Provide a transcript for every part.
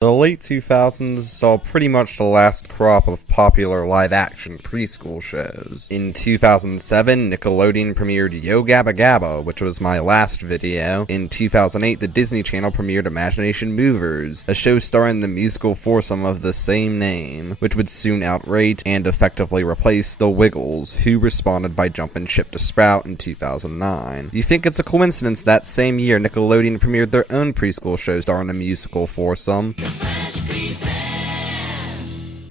The late 2000s saw pretty much the last crop of popular live-action preschool shows. In 2007, Nickelodeon premiered Yo Gabba Gabba, which was my last video. In 2008, the Disney Channel premiered Imagination Movers, a show starring the musical foursome of the same name, which would soon outrate and effectively replace the Wiggles, who responded by jumping ship to Sprout in 2009. You think it's a coincidence that same year Nickelodeon premiered their own preschool show starring the musical foursome?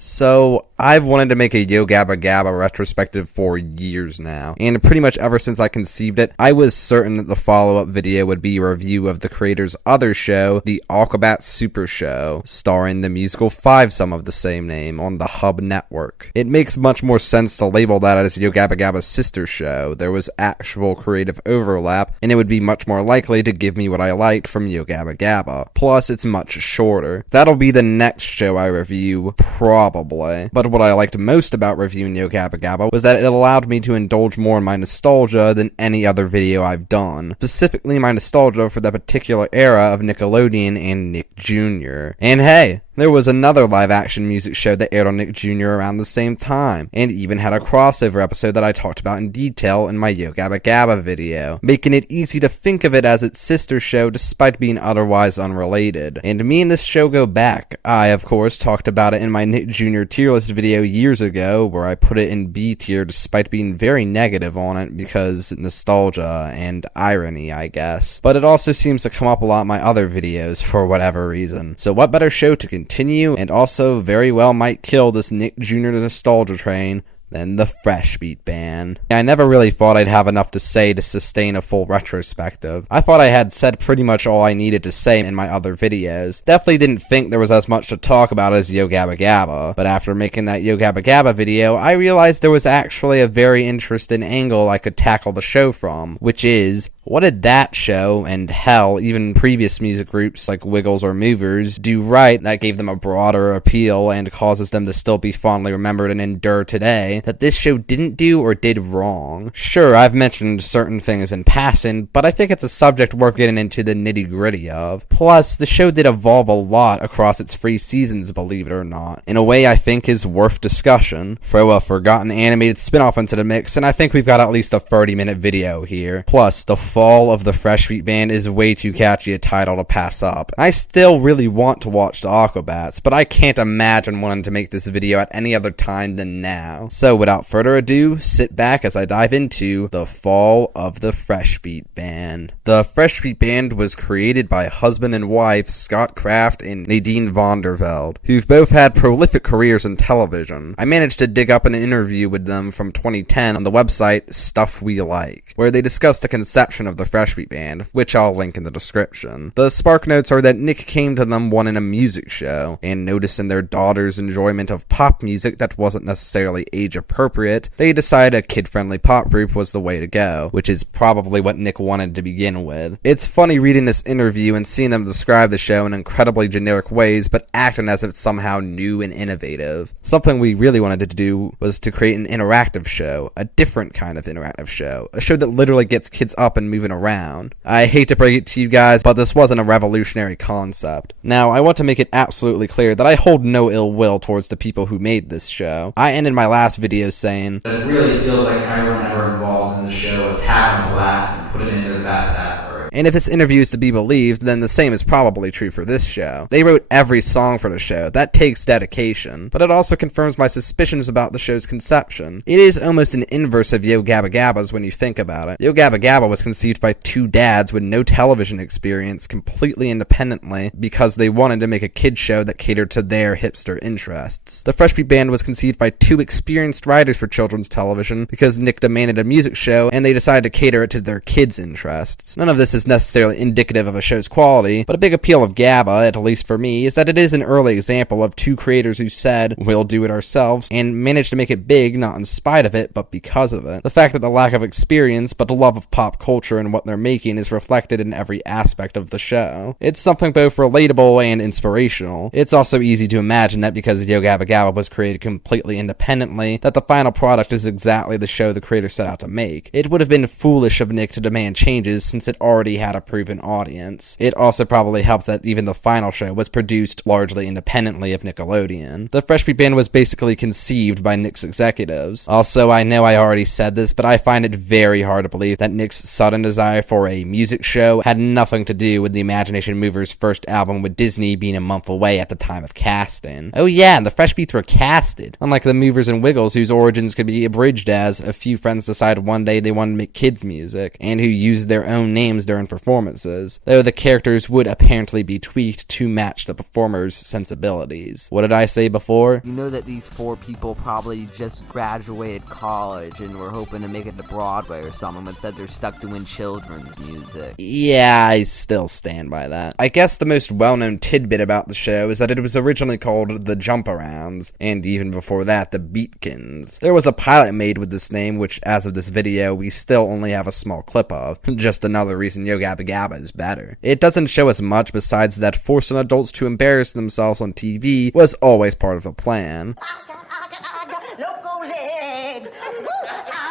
So, I've wanted to make a Yo Gabba Gabba retrospective for years now, and pretty much ever since I conceived it, I was certain that the follow-up video would be a review of the creator's other show, the Aquabat Super Show, starring the musical fivesome of the same name on the Hub Network. It makes much more sense to label that as Yo Gabba Gabba's sister show. There was actual creative overlap, and it would be much more likely to give me what I liked from Yo Gabba Gabba. Plus, it's much shorter. That'll be the next show I review, probably. But what I liked most about reviewing Yo Gabba Gabba was that it allowed me to indulge more in my nostalgia than any other video I've done. Specifically my nostalgia for that particular era of Nickelodeon and Nick Jr. And hey, there was another live-action music show that aired on Nick Jr. around the same time, and even had a crossover episode that I talked about in detail in my Yo Gabba Gabba video, making it easy to think of it as its sister show despite being otherwise unrelated. And me and this show go back. I, of course, talked about it in my Nick Jr. tier list video years ago, where I put it in B tier despite being very negative on it because nostalgia and irony, I guess. But it also seems to come up a lot in my other videos for whatever reason. So what better show to continue, and also very well might kill this Nick Jr. nostalgia train, than the Fresh Beat Band. I never really thought I'd have enough to say to sustain a full retrospective. I thought I had said pretty much all I needed to say in my other videos. Definitely didn't think there was as much to talk about as Yo Gabba Gabba, but after making that Yo Gabba Gabba video, I realized there was actually a very interesting angle I could tackle the show from, which is, what did that show, and hell, even previous music groups like Wiggles or Movers, do right that gave them a broader appeal and causes them to still be fondly remembered and endure today, that this show didn't do or did wrong? Sure, I've mentioned certain things in passing, but I think it's a subject worth getting into the nitty-gritty of. Plus, the show did evolve a lot across its 3 seasons, believe it or not, in a way I think is worth discussion. Throw a forgotten animated spin-off into the mix, and I think we've got at least a 30-minute video here. Plus, the fall of the Fresh Beat Band is way too catchy a title to pass up. I still really want to watch the Aquabats, but I can't imagine wanting to make this video at any other time than now. So without further ado, sit back as I dive into the fall of the Fresh Beat Band. The Fresh Beat Band was created by husband and wife Scott Kraft and Nadine Vonderveld, who've both had prolific careers in television. I managed to dig up an interview with them from 2010 on the website Stuff We Like, where they discussed the conception of the Fresh Beat Band, which I'll link in the description. The spark notes are that Nick came to them wanting a music show, and noticing their daughter's enjoyment of pop music that wasn't necessarily age appropriate, they decided a kid-friendly pop group was the way to go, which is probably what Nick wanted to begin with. It's funny reading this interview and seeing them describe the show in incredibly generic ways, but acting as if it's somehow new and innovative. Something we really wanted to do was to create an interactive show, a different kind of interactive show, a show that literally gets kids up and moving around. I hate to break it to you guys, but this wasn't a revolutionary concept. Now, I want to make it absolutely clear that I hold no ill will towards the people who made this show. I ended my last video saying, But it really feels like everyone ever involved in the show was having a blast and putting in their best effort. and if this interview is to be believed, then the same is probably true for this show. They wrote every song for the show. That takes dedication. But it also confirms my suspicions about the show's conception. It is almost an inverse of Yo Gabba Gabba's when you think about it. Yo Gabba Gabba was conceived by 2 dads with no television experience completely independently because they wanted to make a kid show that catered to their hipster interests. The Fresh Beat Band was conceived by 2 experienced writers for children's television because Nick demanded a music show and they decided to cater it to their kids' interests. None of this is necessarily indicative of a show's quality, but a big appeal of Gabba, at least for me, is that it is an early example of 2 creators who said, we'll do it ourselves, and managed to make it big not in spite of it, but because of it. The fact that the lack of experience, but the love of pop culture and what they're making is reflected in every aspect of the show. It's something both relatable and inspirational. It's also easy to imagine that because Yo Gabba Gabba was created completely independently, that the final product is exactly the show the creator set out to make. It would have been foolish of Nick to demand changes since it already already had a proven audience. It also probably helped that even the final show was produced largely independently of Nickelodeon. The Fresh Beat Band was basically conceived by Nick's executives. Also, I know I already said this, but I find it very hard to believe that Nick's sudden desire for a music show had nothing to do with the Imagination Movers' first album with Disney being a month away at the time of casting. Oh yeah, and the Fresh Beats were casted, unlike the Movers and Wiggles, whose origins could be abridged as a few friends decided one day they wanted to make kids music, and who used their own names during performances, though the characters would apparently be tweaked to match the performers' sensibilities. What did I say before? You know that these 4 people probably just graduated college and were hoping to make it to Broadway or something, but said they're stuck doing children's music. Yeah, I still stand by that. I guess the most well-known tidbit about the show is that it was originally called The Jump-Arounds, and even before that, The Beatkins. There was a pilot made with this name, which as of this video, we still only have a small clip of. Just another reason Yo Gabba Gabba is better. It doesn't show us much besides that forcing adults to embarrass themselves on TV was always part of the plan. I got loco legs. Woo! I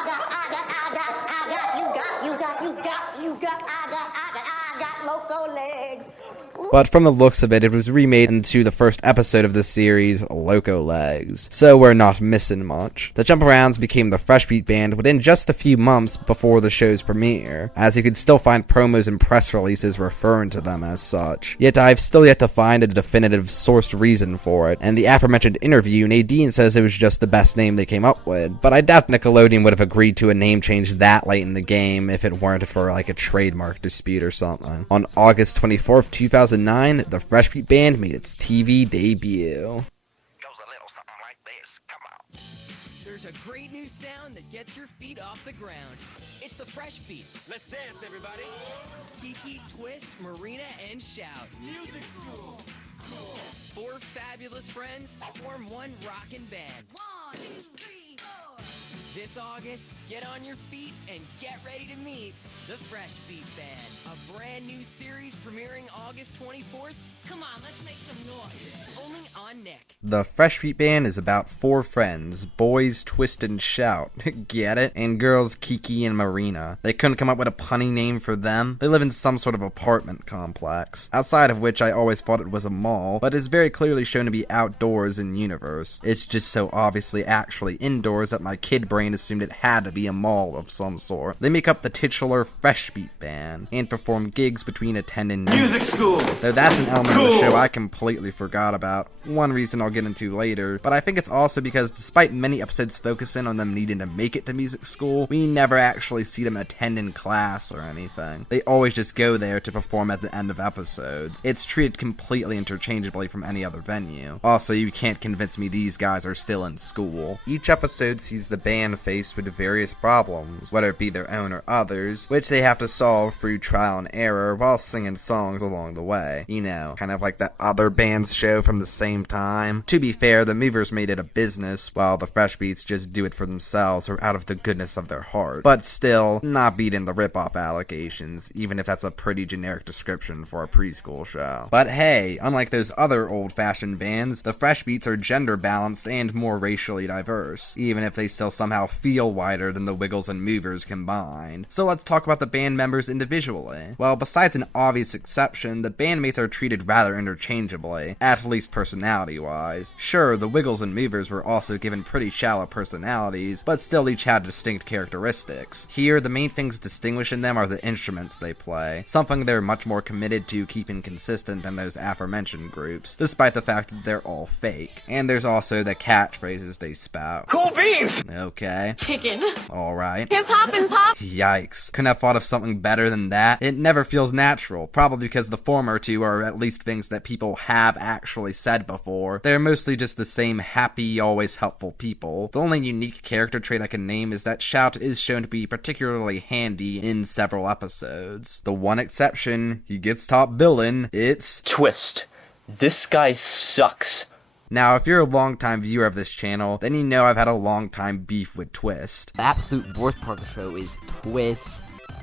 got loco legs. But from the looks of it, it was remade into the first episode of the series, Loco Legs. So we're not missing much. The Jump-Arounds became the Fresh Beat Band within just a few months before the show's premiere, as you could still find promos and press releases referring to them as such. Yet I've still yet to find a definitive sourced reason for it, and the aforementioned interview, Nadine says it was just the best name they came up with, but I doubt Nickelodeon would have agreed to a name change that late in the game if it weren't for like a trademark dispute or something. On August 24th, 2009, the Fresh Beat Band made its TV debut. Goes a little something like this. Come on. There's a great new sound that gets your feet off the ground. It's the Fresh Beats. Let's dance, everybody. Kiki, twist, Marina, and shout. Music school. 4 fabulous friends form one rockin' band. 1, 2, 3, 4. This August, get on your feet and get ready to meet the Fresh Beat Band. A brand new series premiering August 24th. Come on, let's make some noise. Only on Nick. The Fresh Beat Band is about 4 friends, boys Twist and Shout, get it? And girls Kiki and Marina. They couldn't come up with a punny name for them. They live in some sort of apartment complex, outside of which I always thought it was a mall, but is very clearly shown to be outdoors in universe. It's just so obviously actually indoors that my kid brain assumed it had to be a mall of some sort. They make up the titular Fresh Beat Band, and perform gigs between attending Music school. though that's an element of the show I completely forgot about. One reason I'll get into later, but I think it's also because despite many episodes focusing on them needing to make it to music school, we never actually see them attending class or anything. They always just go there to perform at the end of episodes. It's treated completely interchangeably from any other venue. Also, you can't convince me these guys are still in school. Each episode sees the band faced with various problems, whether it be their own or others, which they have to solve through trial and error while singing songs along the way. You know, kind of like that other band's show from the same time. To be fair, the Movers made it a business, while the Fresh Beats just do it for themselves or out of the goodness of their heart. But still, not beating the rip-off allegations, even if that's a pretty generic description for a preschool show. But hey, unlike those other old-fashioned bands, the Fresh Beats are gender-balanced and more racially diverse, even if they still somehow feel wider than the Wiggles and Movers combined. So let's talk about the band members individually. Well, besides an obvious exception, the bandmates are treated rather interchangeably, at least personality-wise. Sure, the Wiggles and Movers were also given pretty shallow personalities, but still each had distinct characteristics. Here, the main things distinguishing them are the instruments they play, something they're much more committed to keeping consistent than those aforementioned groups, despite the fact that they're all fake. And there's also the catchphrases they spout. Cool beans. Okay. Chicken. Alright. Hip hop and pop. Yikes. Couldn't have thought of something better than that. It never feels natural, probably because the former two are at least things that people have actually said before. They're mostly just the same happy, always helpful people. The only unique character trait I can name is that Shout is shown to be particularly handy in several episodes. The one exception, he gets top billing, it's Twist. This guy sucks. Now, if you're a longtime viewer of this channel, then you know I've had a long time beef with Twist. The absolute worst part of the show is Twist.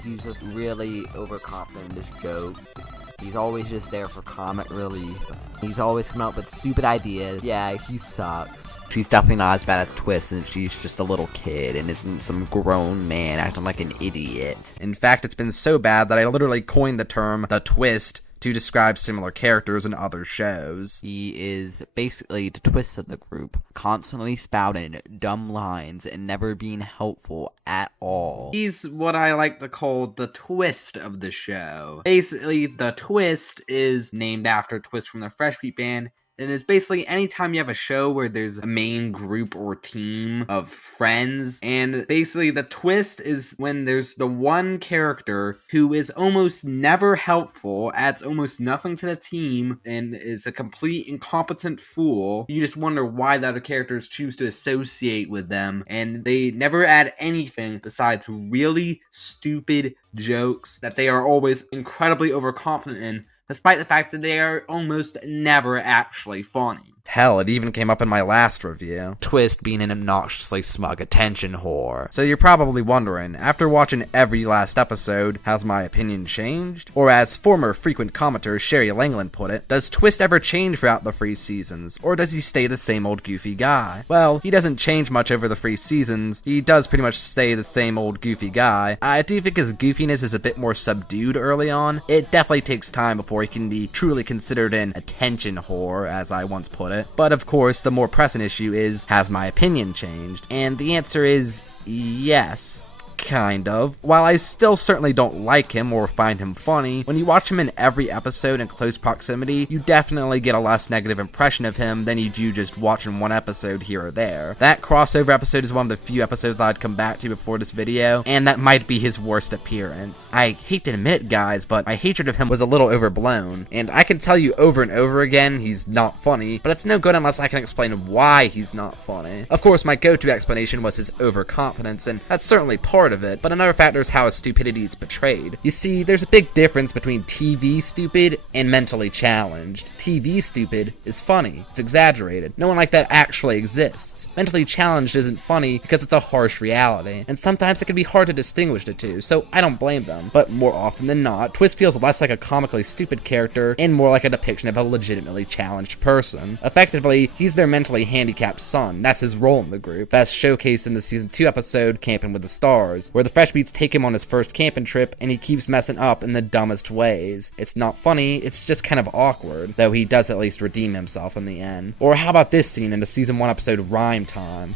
He's just really overconfident in his jokes. He's always just there for comic relief. He's always coming up with stupid ideas. Yeah, he sucks. She's definitely not as bad as Twist, and she's just a little kid and isn't some grown man acting like an idiot. In fact, it's been so bad that I literally coined the term the twist to describe similar characters in other shows. He is basically the Twist of the group, constantly spouting dumb lines and never being helpful at all. He's what I like to call the twist of the show. Basically, the twist is named after Twist from the Fresh Beat Band, and it's basically anytime you have a show where there's a main group or team of friends, and basically the twist is when there's the one character who is almost never helpful, adds almost nothing to the team, and is a complete incompetent fool. You just wonder why the other characters choose to associate with them, and they never add anything besides really stupid jokes that they are always incredibly overconfident in, despite the fact that they are almost never actually funny. Hell, it even came up in my last review. Twist being an obnoxiously smug attention whore. So you're probably wondering, after watching every last episode, has my opinion changed? Or as former frequent commenter Sherry Langland put it, does Twist ever change throughout the 3 seasons? Or does he stay the same old goofy guy? Well, he doesn't change much over the 3 seasons. He does pretty much stay the same old goofy guy. I do think his goofiness is a bit more subdued early on. It definitely takes time before he can be truly considered an attention whore, as I once put it. But of course, the more pressing issue is, has my opinion changed? And the answer is yes. Kind of. While I still certainly don't like him or find him funny, when you watch him in every episode in close proximity, you definitely get a less negative impression of him than you do just watching one episode here or there. That crossover episode is one of the few episodes I'd come back to before this video, and that might be his worst appearance. I hate to admit it, guys, but my hatred of him was a little overblown, and I can tell you over and over again he's not funny, but it's no good unless I can explain why he's not funny. Of course, my go-to explanation was his overconfidence, and that's certainly part of it, but another factor is how his stupidity is portrayed. You see, there's a big difference between TV stupid and mentally challenged. TV stupid is funny. It's exaggerated. No one like that actually exists. Mentally challenged isn't funny because it's a harsh reality, and sometimes it can be hard to distinguish the two, so I don't blame them. But more often than not, Twist feels less like a comically stupid character and more like a depiction of a legitimately challenged person. Effectively, he's their mentally handicapped son. That's his role in the group. That's showcased in the season 2 episode, Camping with the Stars, where the Fresh Beats take him on his first camping trip, and he keeps messing up in the dumbest ways. It's not funny, it's just kind of awkward, though he does at least redeem himself in the end. Or how about this scene in the season 1 episode Rhyme Time?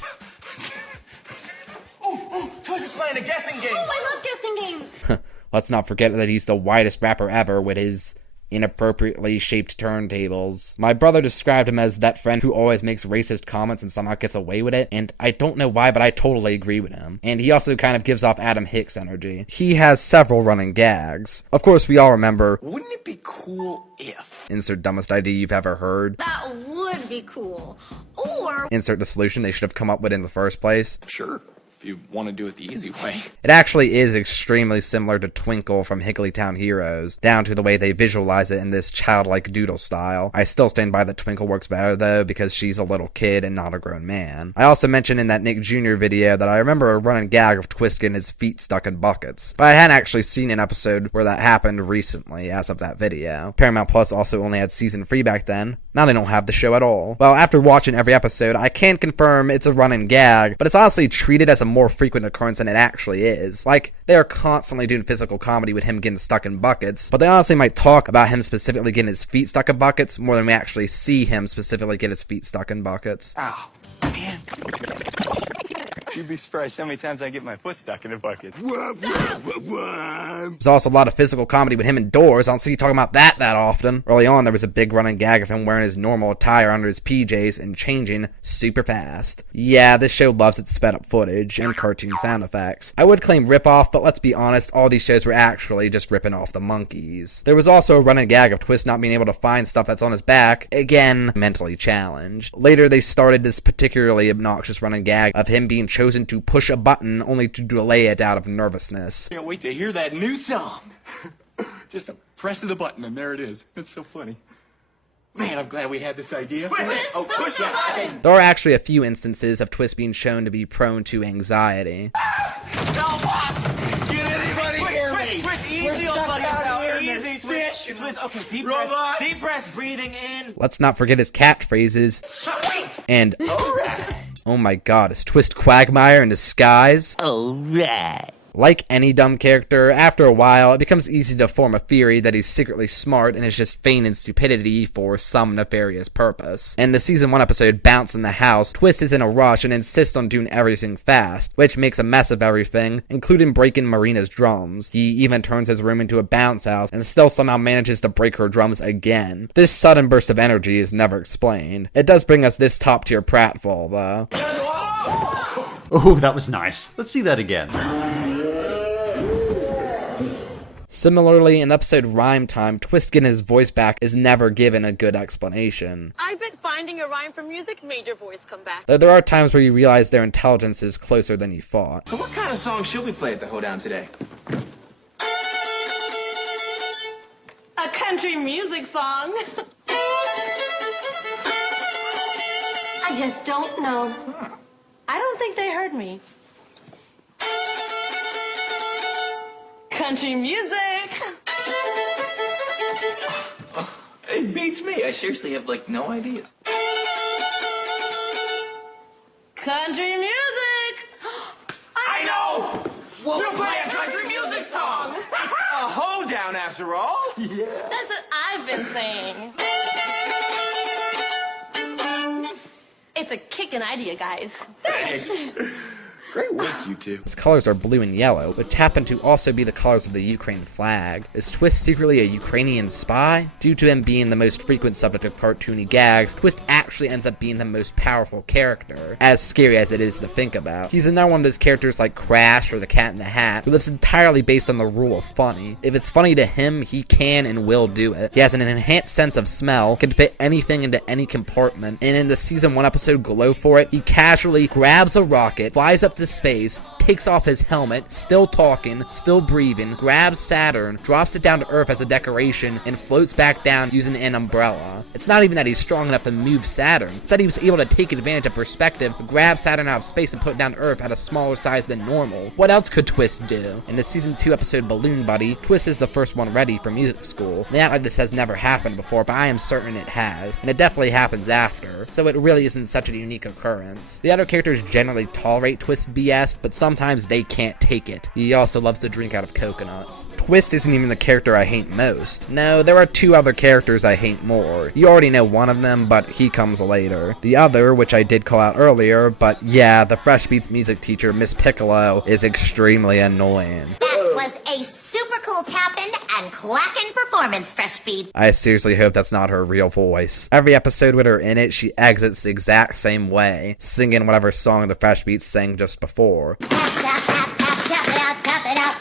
Oh, Twist is playing a guessing game. Oh, I love guessing games. Let's not forget that he's the widest rapper ever with his inappropriately shaped turntables. My brother described him as that friend who always makes racist comments and somehow gets away with it, and I don't know why, but I totally agree with him. And he also kind of gives off Adam Hicks energy. He has several running gags. Of course, we all remember, Wouldn't it be cool if... insert dumbest idea you've ever heard. That would be cool. Or Insert the solution they should have come up with in the first place. Sure, if you want to do it the easy way. It actually is extremely similar to Twinkle from Higglytown Heroes, down to the way they visualize it in this childlike doodle style. I still stand by that Twinkle works better though, because she's a little kid and not a grown man. I also mentioned in that Nick Jr. video that I remember a running gag of Twist getting his feet stuck in buckets, but I hadn't actually seen an episode where that happened recently as of that video. Paramount Plus also only had season 3 back then. Now they don't have the show at all. Well, after watching every episode, I can confirm it's a running gag, but it's honestly treated as a more frequent occurrence than it actually is. Like, they are constantly doing physical comedy with him getting stuck in buckets, but they honestly might talk about him specifically getting his feet stuck in buckets more than we actually see him specifically get his feet stuck in buckets. Oh, man. You'd be surprised how many times I get my foot stuck in a bucket. There's also a lot of physical comedy with him indoors. I don't see you talking about that often. Early on, there was a big running gag of him wearing his normal attire under his PJs and changing super fast. Yeah, this show loves its sped up footage and cartoon sound effects. I would claim ripoff, but let's be honest, all these shows were actually just ripping off the monkeys. There was also a running gag of Twist not being able to find stuff that's on his back, again, mentally challenged. Later, they started this particularly obnoxious running gag of him being chosen to push a button only to delay it out of nervousness. Can't wait to hear that new song. Just a press of the button and there it is. It's so funny. Man, I'm glad we had this idea. Twist, Oh, push that button. There are actually a few instances of Twist being shown to be prone to anxiety. No, boss! Get anybody hear me? Twist, easy on buddy. Easy, Twist. Twist, okay, deep breath, breathing in. Let's not forget his catchphrases Wait! and Alright. Oh my god, is Twist Quagmire in disguise? Alright. Like any dumb character, after a while, it becomes easy to form a theory that he's secretly smart and is just feigning stupidity for some nefarious purpose. In the season 1 episode, Bounce in the House, Twist is in a rush and insists on doing everything fast, which makes a mess of everything, including breaking Marina's drums. He even turns his room into a bounce house and still somehow manages to break her drums again. This sudden burst of energy is never explained. It does bring us this top-tier pratfall, though. Oh, that was nice. Let's see that again. Similarly, in the episode Rhyme Time, Twist getting his voice back is never given a good explanation. I bet finding a rhyme for music made your voice come back. Though there are times where you realize their intelligence is closer than you thought. So what kind of song should we play at the hoedown today? A country music song. I just don't know. I don't think they heard me. Country music. It beats me. I seriously have, no ideas. Country music. I know! We'll play a country music song! It's a hoedown, after all. Yeah. That's what I've been saying. It's a kickin' idea, guys. Thanks. Great work, you two. His colors are blue and yellow, which happen to also be the colors of the Ukraine flag. Is Twist secretly a Ukrainian spy? Due to him being the most frequent subject of cartoony gags, Twist actually ends up being the most powerful character, as scary as it is to think about. He's another one of those characters like Crash or the Cat in the Hat, who lives entirely based on the rule of funny. If it's funny to him, he can and will do it. He has an enhanced sense of smell, can fit anything into any compartment, and in the season 1 episode Glow For It, he casually grabs a rocket, flies up to space, takes off his helmet, still talking, still breathing, grabs Saturn, drops it down to Earth as a decoration, and floats back down using an umbrella. It's not even that he's strong enough to move Saturn, it's that he was able to take advantage of perspective, grab Saturn out of space and put it down to Earth at a smaller size than normal. What else could Twist do? In the season 2 episode Balloon Buddy, Twist is the first one ready for music school. That like this has never happened before, but I am certain it has, and it definitely happens after, so it really isn't such a unique occurrence. The other characters generally tolerate Twist BS, but sometimes they can't take it. He also loves to drink out of coconuts. Twist isn't even the character I hate most. No, there are 2 other characters I hate more. You already know one of them, but he comes later. The other, which I did call out earlier, but yeah, the Fresh Beats music teacher, Miss Piccolo, is extremely annoying. That was a super cool tapping and quacking performance, Fresh Beat. I seriously hope that's not her real voice. Every episode with her in it, she exits the exact same way, singing whatever song the Fresh Beats sang just before.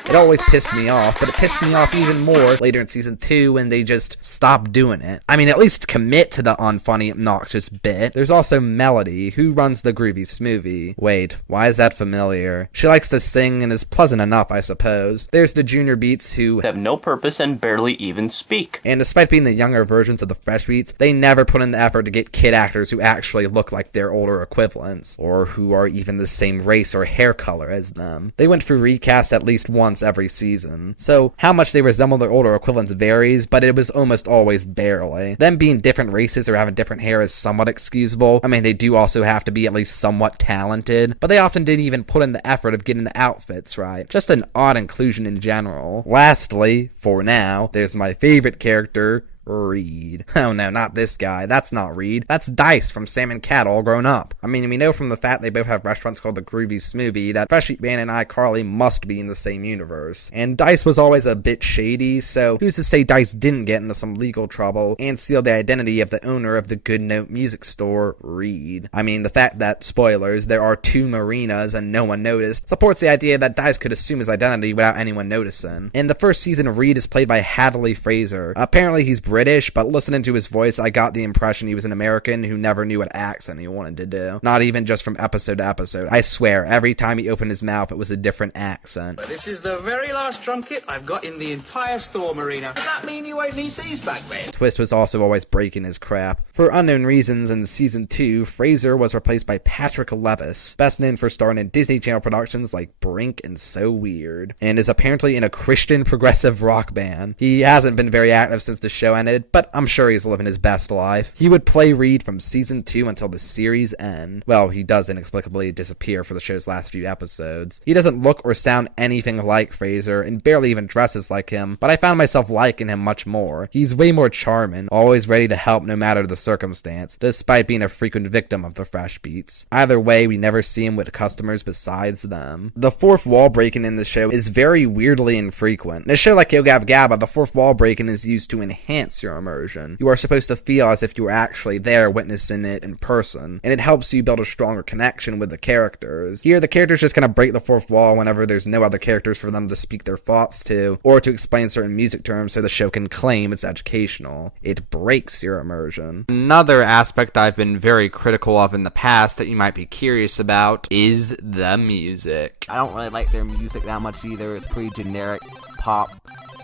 It always pissed me off, but it pissed me off even more later in season 2 when they just stopped doing it. I mean, at least commit to the unfunny, obnoxious bit. There's also Melody, who runs the Groovy Smoothie. Wait, why is that familiar? She likes to sing and is pleasant enough, I suppose. There's the Junior Beats, who Have no purpose and barely even speak. And despite being the younger versions of the Fresh Beats, they never put in the effort to get kid actors who actually look like their older equivalents, or who are even the same race or hair color as them. They went through recasts at least once every season, so how much they resemble their older equivalents varies, but it was almost always barely. Them being different races or having different hair is somewhat excusable. I mean, they do also have to be at least somewhat talented, but they often didn't even put in the effort of getting the outfits right. Just an odd inclusion in general. Lastly, for now, there's my favorite character, Reed. Oh no, not this guy. That's not Reed. That's Dice from Sam and Cat all grown up. I mean, we know from the fact they both have restaurants called the Groovy Smoothie that Fresh Meat Man and iCarly must be in the same universe. And Dice was always a bit shady, so who's to say Dice didn't get into some legal trouble and steal the identity of the owner of the Good Note music store, Reed. I mean, the fact that, spoilers, there are 2 marinas and no one noticed supports the idea that Dice could assume his identity without anyone noticing. In the first season, Reed is played by Hadley Fraser. Apparently he's British, but listening to his voice, I got the impression he was an American who never knew what accent he wanted to do. Not even just from episode to episode. I swear, every time he opened his mouth, it was a different accent. This is the very last drum kit I've got in the entire store, Marina. Does that mean you won't need these back then? Twist was also always breaking his crap. For unknown reasons, in season 2, Fraser was replaced by Patrick Levis, best known for starring in Disney Channel productions like Brink and So Weird, and is apparently in a Christian progressive rock band. He hasn't been very active since the show ended, granted, but I'm sure he's living his best life. He would play Reed from season 2 until the series end. Well, he does inexplicably disappear for the show's last few episodes. He doesn't look or sound anything like Fraser, and barely even dresses like him, but I found myself liking him much more. He's way more charming, always ready to help no matter the circumstance, despite being a frequent victim of the fresh beats. Either way, we never see him with customers besides them. The fourth wall breaking in the show is very weirdly infrequent. In a show like Yo Gabba Gabba, the fourth wall breaking is used to enhance your immersion. You are supposed to feel as if you were actually there witnessing it in person, and it helps you build a stronger connection with the characters. Here, the characters just kind of break the fourth wall whenever there's no other characters for them to speak their thoughts to, or to explain certain music terms so the show can claim it's educational. It breaks your immersion. Another aspect I've been very critical of in the past that you might be curious about is the music. I don't really like their music that much either. It's pretty generic pop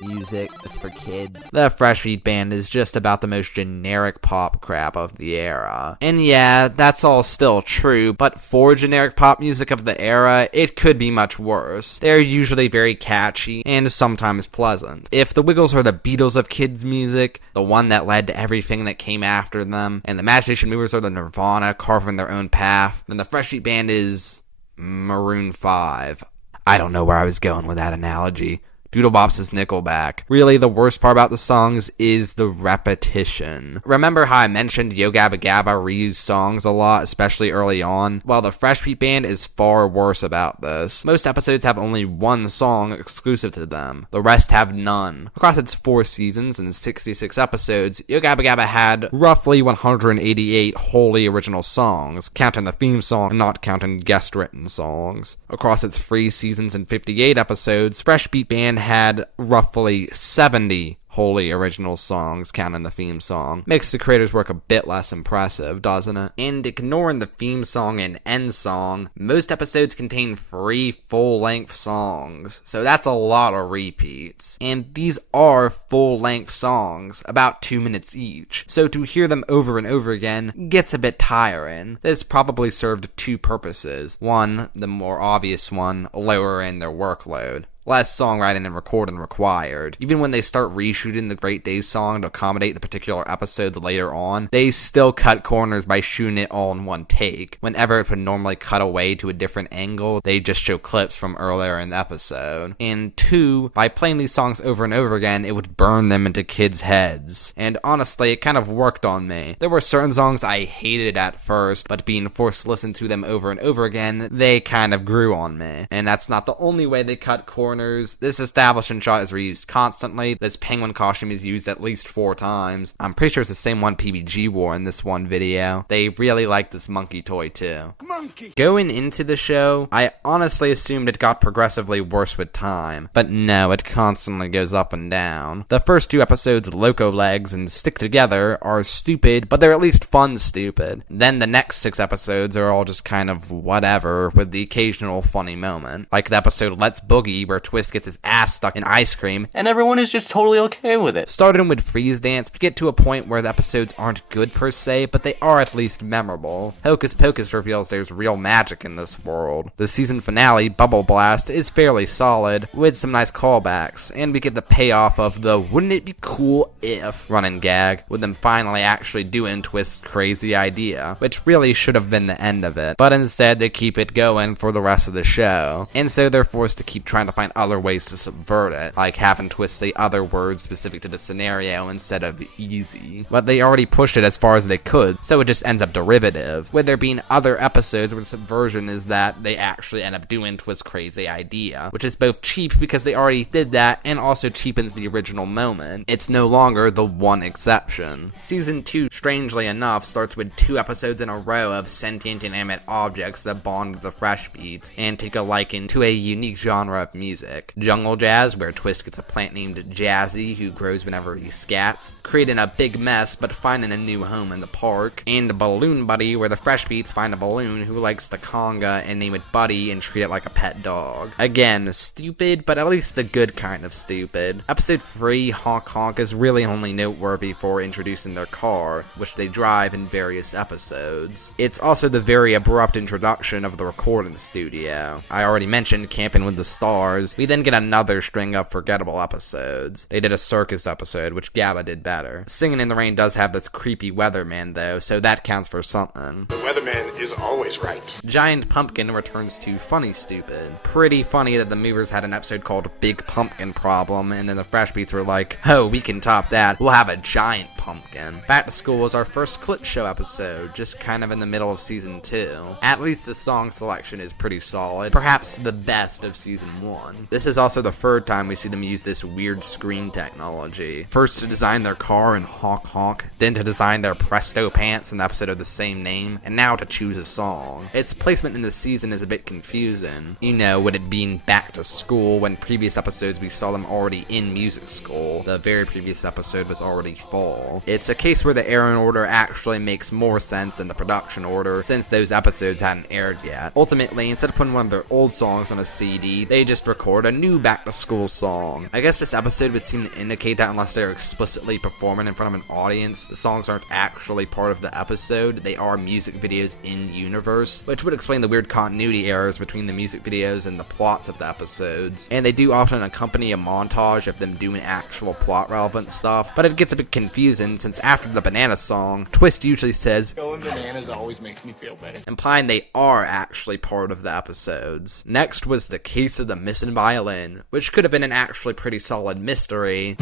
music just for kids. The Fresh Beat Band is just about the most generic pop crap of the era. And yeah, that's all still true, but for generic pop music of the era, it could be much worse. They're usually very catchy and sometimes pleasant. If the Wiggles are the Beatles of kids' music, the one that led to everything that came after them, and the Imagination Movers are the Nirvana carving their own path, then the Fresh Beat Band is Maroon 5. I don't know where I was going with that analogy. Doodlebops is Nickelback. Really, the worst part about the songs is the repetition. Remember how I mentioned Yo Gabba Gabba reused songs a lot, especially early on? Well, the Fresh Beat Band is far worse about this. Most episodes have only one song exclusive to them. The rest have none. Across its 4 seasons and 66 episodes, Yo Gabba Gabba had roughly 188 wholly original songs, counting the theme song and not counting guest-written songs. Across its 3 seasons and 58 episodes, Fresh Beat Band had roughly 70 wholly original songs, counting the theme song. Makes the creator's work a bit less impressive, doesn't it? And ignoring the theme song and end song, most episodes contain 3 full-length songs, so that's a lot of repeats. And these are full-length songs, about 2 minutes each, so to hear them over and over again gets a bit tiring. This probably served 2 purposes. One, the more obvious one, lowering their workload. Less songwriting and recording required. Even when they start reshooting the Great Days song to accommodate the particular episodes later on, they still cut corners by shooting it all in one take. Whenever it would normally cut away to a different angle, they just show clips from earlier in the episode. And 2, by playing these songs over and over again, it would burn them into kids' heads. And honestly, it kind of worked on me. There were certain songs I hated at first, but being forced to listen to them over and over again, they kind of grew on me. And that's not the only way they cut corners. This establishing shot is reused constantly. This penguin costume is used at least 4 times. I'm pretty sure it's the same one PBG wore in this one video. They really like this monkey toy too. Monkey! Going into the show, I honestly assumed it got progressively worse with time. But no, it constantly goes up and down. The first 2 episodes, Loco Legs and Stick Together, are stupid, but they're at least fun stupid. Then the next 6 episodes are all just kind of whatever, with the occasional funny moment. Like the episode Let's Boogie, where Twist gets his ass stuck in ice cream, and everyone is just totally okay with it. Starting with Freeze Dance, we get to a point where the episodes aren't good per se, but they are at least memorable. Hocus Pocus reveals there's real magic in this world. The season finale, Bubble Blast, is fairly solid, with some nice callbacks, and we get the payoff of the wouldn't it be cool if running gag, with them finally actually doing Twist's crazy idea, which really should have been the end of it, but instead they keep it going for the rest of the show, and so they're forced to keep trying to find other ways to subvert it, like having Twist say other words specific to the scenario instead of easy. But they already pushed it as far as they could, so it just ends up derivative, with there being other episodes where the subversion is that they actually end up doing Twist's crazy idea, which is both cheap because they already did that, and also cheapens the original moment. It's no longer the one exception. Season 2, strangely enough, starts with 2 episodes in a row of sentient inanimate objects that bond with the Fresh Beats, and take a liking to a unique genre of music. Jungle Jazz, where Twist gets a plant named Jazzy, who grows whenever he scats, creating a big mess but finding a new home in the park. And Balloon Buddy, where the Fresh Beats find a balloon who likes the conga and name it Buddy and treat it like a pet dog. Again, stupid, but at least the good kind of stupid. Episode 3, Honk Honk, is really only noteworthy for introducing their car, which they drive in various episodes. It's also the very abrupt introduction of the recording studio. I already mentioned Camping with the Stars, episodes. We then get another string of forgettable episodes. They did a circus episode, which Gabba did better. Singing in the Rain does have this creepy weatherman though, so that counts for something. The weatherman is always right. Giant Pumpkin returns to Funny Stupid. Pretty funny that the movers had an episode called Big Pumpkin Problem, and then the Fresh Beats were like, oh, we can top that, we'll have a giant pumpkin. Back to School was our first clip show episode, just kind of in the middle of season 2. At least the song selection is pretty solid, perhaps the best of season 1. This is also the third time we see them use this weird screen technology. First to design their car in Honk Honk, then to design their Presto pants in the episode of the same name, and now to choose a song. Its placement in the season is a bit confusing. You know, with it being Back to School, when previous episodes we saw them already in music school. The very previous episode was already fall. It's a case where the airing order actually makes more sense than the production order, since those episodes hadn't aired yet. Ultimately, instead of putting one of their old songs on a CD, they just record a new Back to School song. I guess this episode would seem to indicate that unless they're explicitly performing in front of an audience, the songs aren't actually part of the episode, they are music videos in universe, which would explain the weird continuity errors between the music videos and the plots of the episodes. And they do often accompany a montage of them doing actual plot relevant stuff, but it gets a bit confusing since after the banana song, Twist usually says, Going bananas always makes me feel better. implying they are actually part of the episodes. Next was the case of the missing violin, which could have been an actually pretty solid mystery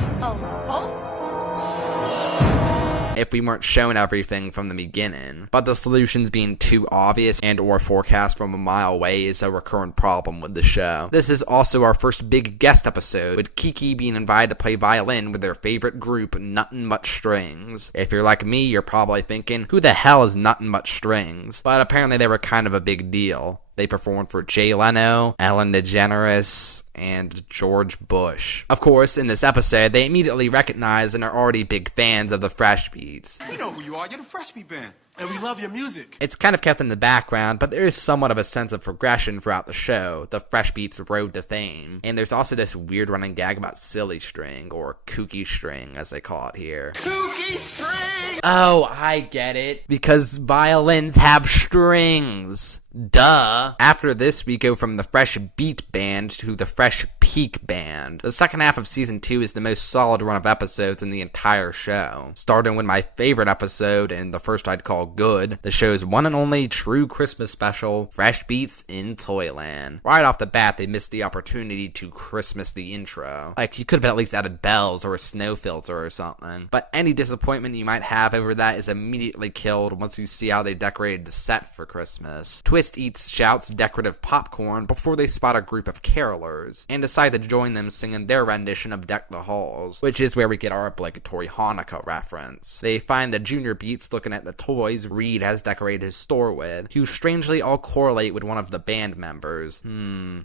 if we weren't shown everything from the beginning. But the solutions being too obvious and or forecast from a mile away is a recurrent problem with the show. This is also our first big guest episode, with Kiki being invited to play violin with their favorite group, Nuttin' Much Strings. If you're like me, you're probably thinking, who the hell is Nuttin' Much Strings? But apparently they were kind of a big deal. They performed for Jay Leno, Ellen DeGeneres, and George Bush. Of course, in this episode, they immediately recognize and are already big fans of the Fresh Beats. We know who you are. You're the Fresh Beat Band. And we love your music. It's kind of kept in the background, but there is somewhat of a sense of progression throughout the show, the Fresh Beats' road to fame. And there's also this weird running gag about silly string, or kooky string, as they call it here. Kooky string! Oh, I get it. Because violins have strings. Duh. After this, we go from the Fresh Beat Band to the Fresh Peak Band. The second half of season 2 is the most solid run of episodes in the entire show. Starting with my favorite episode, and the first I'd call good, the show's one and only true Christmas special, Fresh Beats in Toyland. Right off the bat, they missed the opportunity to Christmas the intro. Like, you could have at least added bells or a snow filter or something. But any disappointment you might have over that is immediately killed once you see how they decorated the set for Christmas. Twist shouts decorative popcorn before they spot a group of carolers, and decide to join them singing their rendition of Deck the Halls, which is where we get our obligatory Hanukkah reference. They find the Junior Beats looking at the toys Reed has decorated his store with, who strangely all correlate with one of the band members.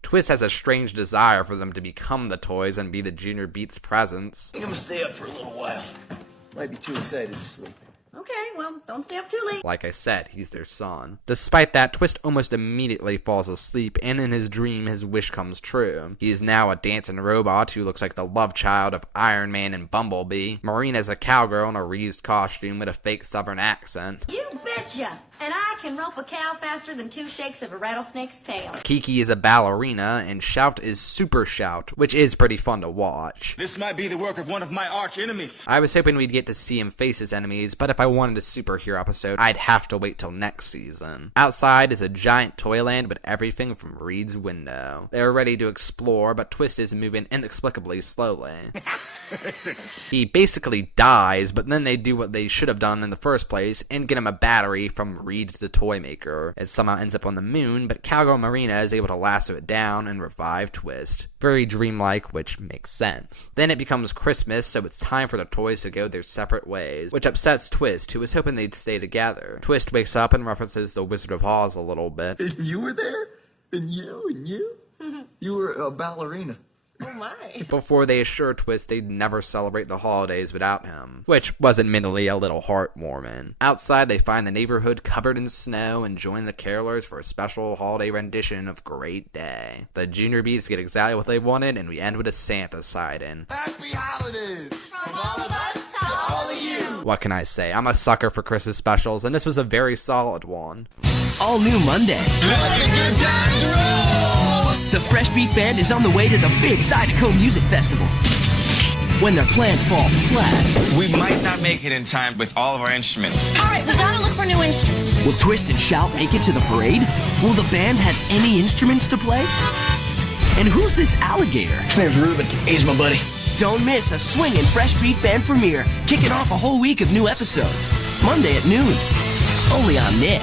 Twist has a strange desire for them to become the toys and be the Junior Beats presents. I'm gonna stay up for a little while. Might be too excited to sleep. Okay, well, don't stay up too late. Like I said, he's their son. Despite that, Twist almost immediately falls asleep, and in his dream, his wish comes true. He is now a dancing robot who looks like the love child of Iron Man and Bumblebee. Marina's a cowgirl in a Reeves costume with a fake southern accent. You betcha! And I can rope a cow faster than 2 shakes of a rattlesnake's tail. Kiki is a ballerina, and Shout is Super Shout, which is pretty fun to watch. This might be the work of one of my arch enemies. I was hoping we'd get to see him face his enemies, but if I wanted a superhero episode, I'd have to wait till next season. Outside is a giant toyland with everything from Reed's window. They're ready to explore, but Twist is moving inexplicably slowly. He basically dies, but then they do what they should have done in the first place and get him a battery from Reed the toy maker. It somehow ends up on the moon, but Cowgirl Marina is able to lasso it down and revive Twist. Very dreamlike, which makes sense. Then it becomes Christmas, so it's time for the toys to go their separate ways, which upsets Twist, who was hoping they'd stay together. Twist wakes up and references the Wizard of Oz a little bit. And you were there? And you? You were a ballerina. Oh my. Before they assure Twist they'd never celebrate the holidays without him, which was admittedly a little heartwarming. Outside, they find the neighborhood covered in snow and join the carolers for a special holiday rendition of Great Day. The Junior Beats get exactly what they wanted, and we end with a Santa sighting. Happy holidays! From all of us to all of you! What can I say? I'm a sucker for Christmas specials, and this was a very solid one. All new Monday. Let the good times roll! The Fresh Beat Band is on the way to the big Zydeco Music Festival. When their plans fall flat, We might not make it in time with all of our instruments. All right, we gotta look for new instruments. will Twist and Shout make it to the parade? Will the band have any instruments to play? And who's this alligator? His name's Ruben. He's my buddy. Don't miss a swinging Fresh Beat Band premiere, kicking off a whole week of new episodes. Monday at noon. Only on Nick.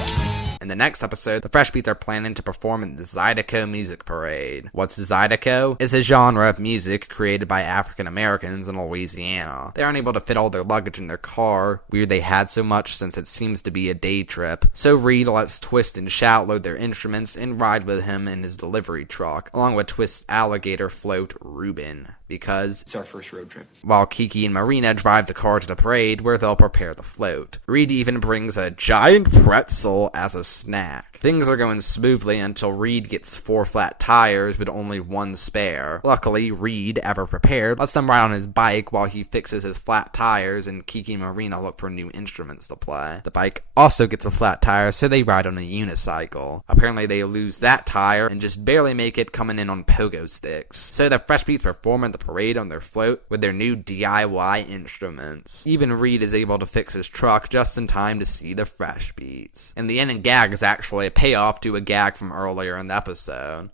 In the next episode, the Fresh Beats are planning to perform in the Zydeco Music Parade. What's Zydeco? It's a genre of music created by African Americans in Louisiana. They aren't able to fit all their luggage in their car. Weird they had so much since it seems to be a day trip. So Reed lets Twist and Shout load their instruments and ride with him in his delivery truck, along with Twist's alligator float, Reuben. Because It's our first road trip. while Kiki and Marina drive the car to the parade where they'll prepare the float. Reed even brings a giant pretzel as a snack. Things are going smoothly until Reed gets 4 flat tires with only 1 spare. Luckily, Reed, ever prepared, lets them ride on his bike while he fixes his flat tires and Kiki and Marina look for new instruments to play. The bike also gets a flat tire, so they ride on a unicycle. Apparently they lose that tire and just barely make it, coming in on pogo sticks. So the Fresh Beats perform at the parade on their float with their new DIY instruments. Even Reed is able to fix his truck just in time to see the Fresh Beats. And the ending gag is actually a payoff to a gag from earlier in the episode.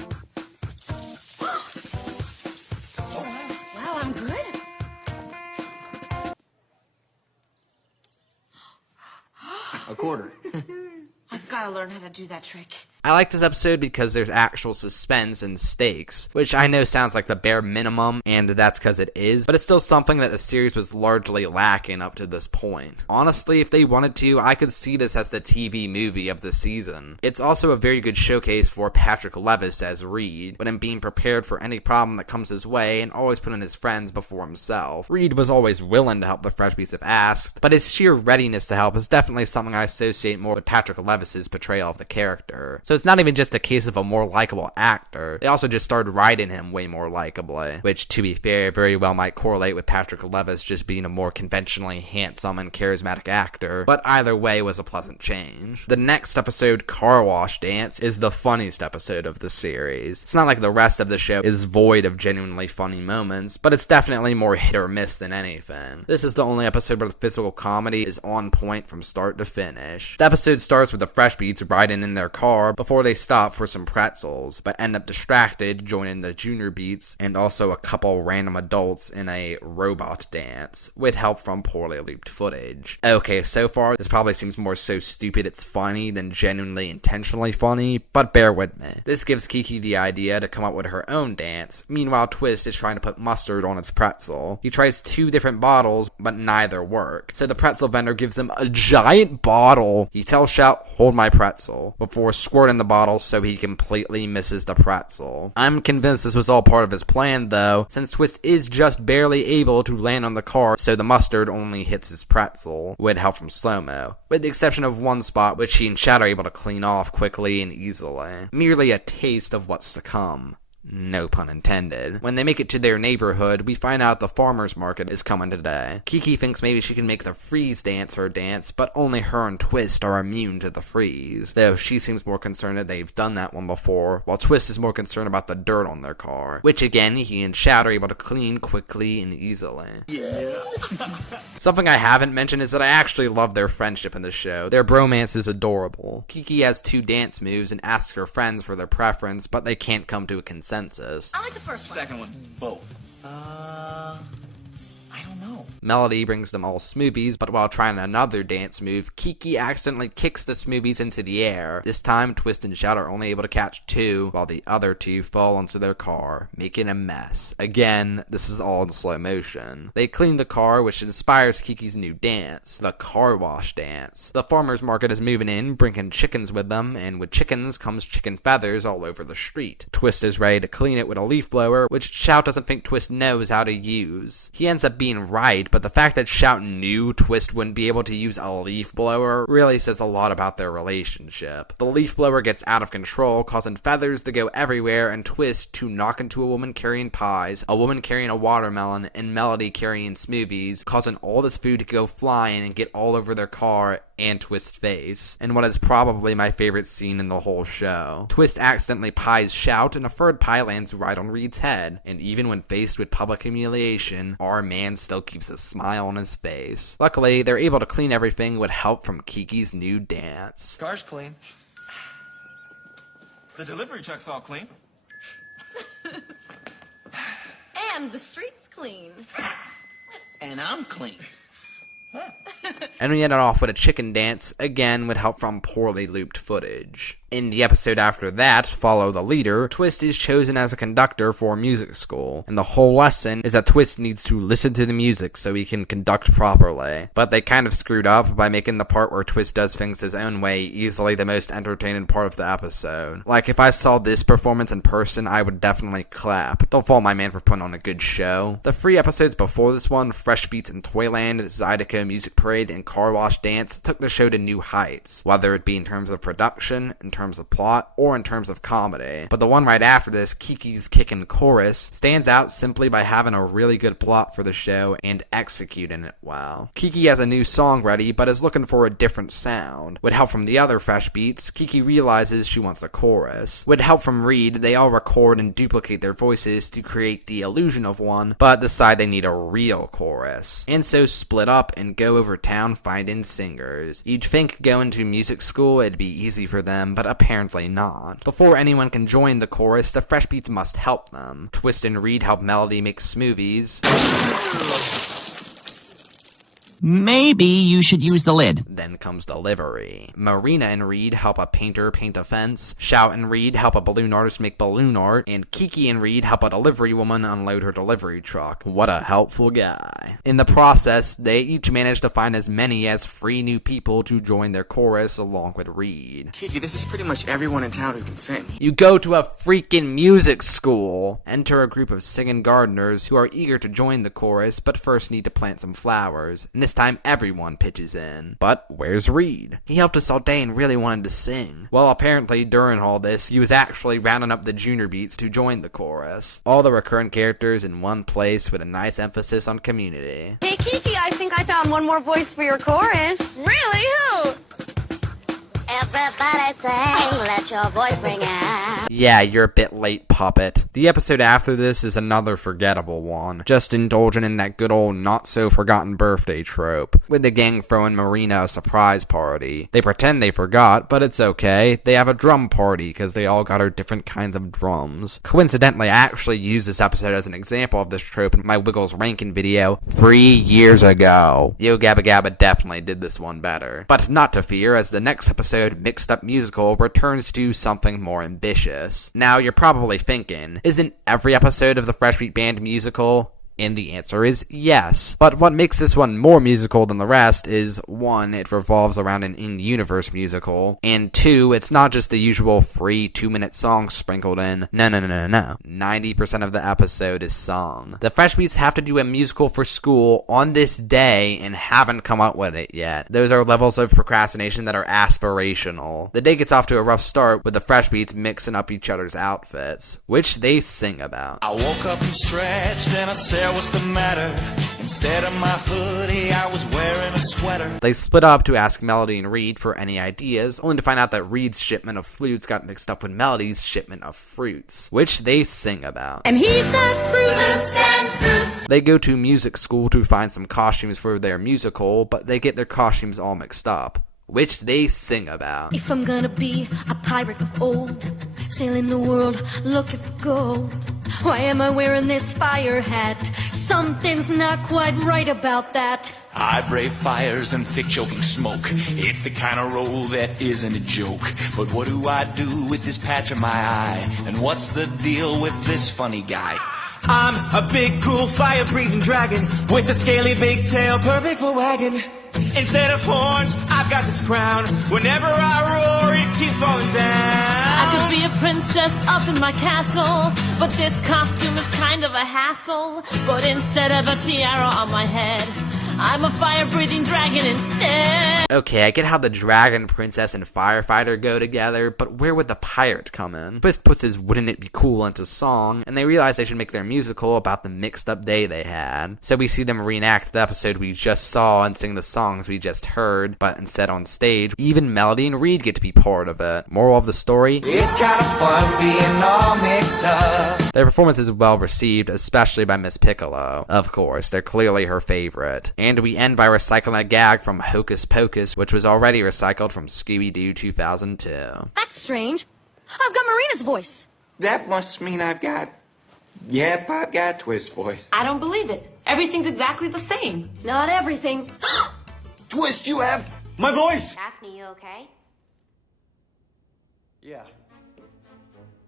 Wow, I'm good. A quarter. I've got to learn how to do that trick. I like this episode because there's actual suspense and stakes, which I know sounds like the bare minimum, and that's because it is, but it's still something that the series was largely lacking up to this point. Honestly, if they wanted to, I could see this as the TV movie of the season. It's also a very good showcase for Patrick Levis as Reed, with him being prepared for any problem that comes his way and always putting his friends before himself. Reed was always willing to help the Fresh Beats if asked, but his sheer readiness to help is definitely something I associate more with Patrick Levis's portrayal of the character. So it's not even just a case of a more likable actor, they also just started writing him way more likably, which, to be fair, very well might correlate with Patrick Levis just being a more conventionally handsome and charismatic actor, but either way was a pleasant change. The next episode, Car Wash Dance, is the funniest episode of the series. It's not like the rest of the show is void of genuinely funny moments, but it's definitely more hit or miss than anything. This is the only episode where the physical comedy is on point from start to finish. The episode starts with the Fresh Beats riding in their car before they stop for some pretzels, but end up distracted joining the Junior Beats and also a couple random adults in a robot dance, with help from poorly looped footage. Okay, so far, this probably seems more so stupid it's funny than genuinely intentionally funny, but bear with me. This gives Kiki the idea to come up with her own dance. Meanwhile, Twist is trying to put mustard on its pretzel. He tries 2 different bottles, but neither work. So the pretzel vendor gives him a giant bottle. He tells Shout, "Hold my pretzel," before squirting the bottle so he completely misses the pretzel. I'm convinced this was all part of his plan though, since Twist is just barely able to land on the car, so the mustard only hits his pretzel, with help from slow-mo, with the exception of one spot which he and Shout are able to clean off quickly and easily. Merely a taste of what's to come. No pun intended. When they make it to their neighborhood, we find out the farmer's market is coming today. Kiki thinks maybe she can make the freeze dance her dance, but only her and Twist are immune to the freeze. Though she seems more concerned that they've done that one before, while Twist is more concerned about the dirt on their car, which again, he and Shout are able to clean quickly and easily. Yeah. Something I haven't mentioned is that I actually love their friendship in the show. Their bromance is adorable. Kiki has 2 dance moves and asks her friends for their preference, but they can't come to a consensus. I like the first one. Second one. Both. I don't know. Melody brings them all smoothies, but while trying another dance move, Kiki accidentally kicks the smoothies into the air. This time, Twist and Shout are only able to catch 2, while the other 2 fall into their car, making a mess. Again, this is all in slow motion. They clean the car, which inspires Kiki's new dance, the car wash dance. The farmer's market is moving in, bringing chickens with them, and with chickens comes chicken feathers all over the street. Twist is ready to clean it with a leaf blower, which Shout doesn't think Twist knows how to use. He ends up being right, but the fact that Shout knew Twist wouldn't be able to use a leaf blower really says a lot about their relationship. The leaf blower gets out of control, causing feathers to go everywhere, and Twist to knock into a woman carrying pies, a woman carrying a watermelon, and Melody carrying smoothies, causing all this food to go flying and get all over their car and Twist's face, and what is probably my favorite scene in the whole show. Twist accidentally pies Shout, and a furred pie lands right on Reed's head, and even when faced with public humiliation, our man still keeps a smile on his face. Luckily, they're able to clean everything with help from Kiki's new dance. Car's clean. The delivery truck's all clean. And the street's clean. And I'm clean. And we ended off with a chicken dance, again with help from poorly looped footage. In the episode after that, Follow the Leader, Twist is chosen as a conductor for music school, and the whole lesson is that Twist needs to listen to the music so he can conduct properly. But they kind of screwed up by making the part where Twist does things his own way easily the most entertaining part of the episode. Like, if I saw this performance in person, I would definitely clap. Don't fault my man for putting on a good show. The 3 episodes before this one, Fresh Beats in Toyland, Zydeco Music Parade, and Car Wash Dance, took the show to new heights, whether it be in terms of production, in terms of plot, or in terms of comedy. But the one right after this, Kiki's Kickin' Chorus, stands out simply by having a really good plot for the show and executing it well. Kiki has a new song ready, but is looking for a different sound. With help from the other Fresh Beats, Kiki realizes she wants a chorus. With help from Reed, they all record and duplicate their voices to create the illusion of one, but decide they need a real chorus, and so split up and go over town finding singers. You'd think going to music school it'd be easy for them, but apparently not. Before anyone can join the chorus, the Fresh Beats must help them. Twist and Reed help Melody make smoothies. Maybe you should use the lid. Then comes delivery. Marina and Reed help a painter paint a fence. Shout and Reed help a balloon artist make balloon art. And Kiki and Reed help a delivery woman unload her delivery truck. What a helpful guy. In the process, they each manage to find as many as 3 new people to join their chorus along with Reed. Kiki, this is pretty much everyone in town who can sing. You go to a freaking music school. Enter a group of singing gardeners who are eager to join the chorus, but first need to plant some flowers. And this time everyone pitches in. But where's Reed? He helped us all day and really wanted to sing. Well, apparently during all this, he was actually rounding up the junior beats to join the chorus. All the recurrent characters in one place with a nice emphasis on community. Hey, Kiki, I think I found one more voice for your chorus. Really? Who? Everybody sing, let your voice ring out. Yeah, you're a bit late, puppet. The episode after this is another forgettable one, just indulging in that good old not-so-forgotten birthday trope, with the gang throwing Marina a surprise party. They pretend they forgot, but it's okay. They have a drum party, because they all got her different kinds of drums. Coincidentally, I actually used this episode as an example of this trope in my Wiggles ranking video 3 years ago. Yo Gabba Gabba definitely did this one better. But not to fear, as the next episode, Mixed Up Musical, returns to something more ambitious. Now, you're probably thinking, isn't every episode of the Fresh Beat Band musical? And the answer is yes. But what makes this one more musical than the rest is, 1, it revolves around an in-universe musical, and 2, it's not just the usual free 2-minute song sprinkled in. No. 90% of the episode is sung. The Fresh Beats have to do a musical for school on this day and haven't come up with it yet. Those are levels of procrastination that are aspirational. The day gets off to a rough start with the Fresh Beats mixing up each other's outfits, which they sing about. I woke up and stretched and I said, what's the matter? Instead of my hoodie, I was wearing a sweater. They split up to ask Melody and Reed for any ideas, only to find out that Reed's shipment of flutes got mixed up with Melody's shipment of fruits, which they sing about. And he's got fruits and fruits. They go to music school to find some costumes for their musical, but they get their costumes all mixed up, which they sing about. If I'm gonna be a pirate of old, sailing the world looking for gold, why am I wearing this fire hat? Something's not quite right about that. I brave fires and thick choking smoke. It's the kind of role that isn't a joke. But what do I do with this patch on my eye? And what's the deal with this funny guy? I'm a big, cool, fire-breathing dragon with a scaly big tail, perfect for wagging. Instead of horns, I've got this crown. Whenever I roar, it keeps falling down. I could be a princess up in my castle, but this costume is kind of a hassle. But instead of a tiara on my head, I'm a fire-breathing dragon instead. Okay, I get how the dragon princess and firefighter go together, but where would the pirate come in? Twist puts his "Wouldn't It Be Cool" into song, and they realize they should make their musical about the mixed-up day they had. So we see them reenact the episode we just saw and sing the songs we just heard, but instead on stage, even Melody and Reed get to be part of it. Moral of the story? It's kind of fun being all mixed up. Their performance is well received, especially by Miss Piccolo. Of course, they're clearly her favorite. And we end by recycling a gag from Hocus Pocus, which was already recycled from Scooby-Doo 2002. That's strange. I've got Marina's voice. That must mean I've got Twist's voice. I don't believe it. Everything's exactly the same. Not everything. Twist, you have My voice! Daphne, you okay? Yeah.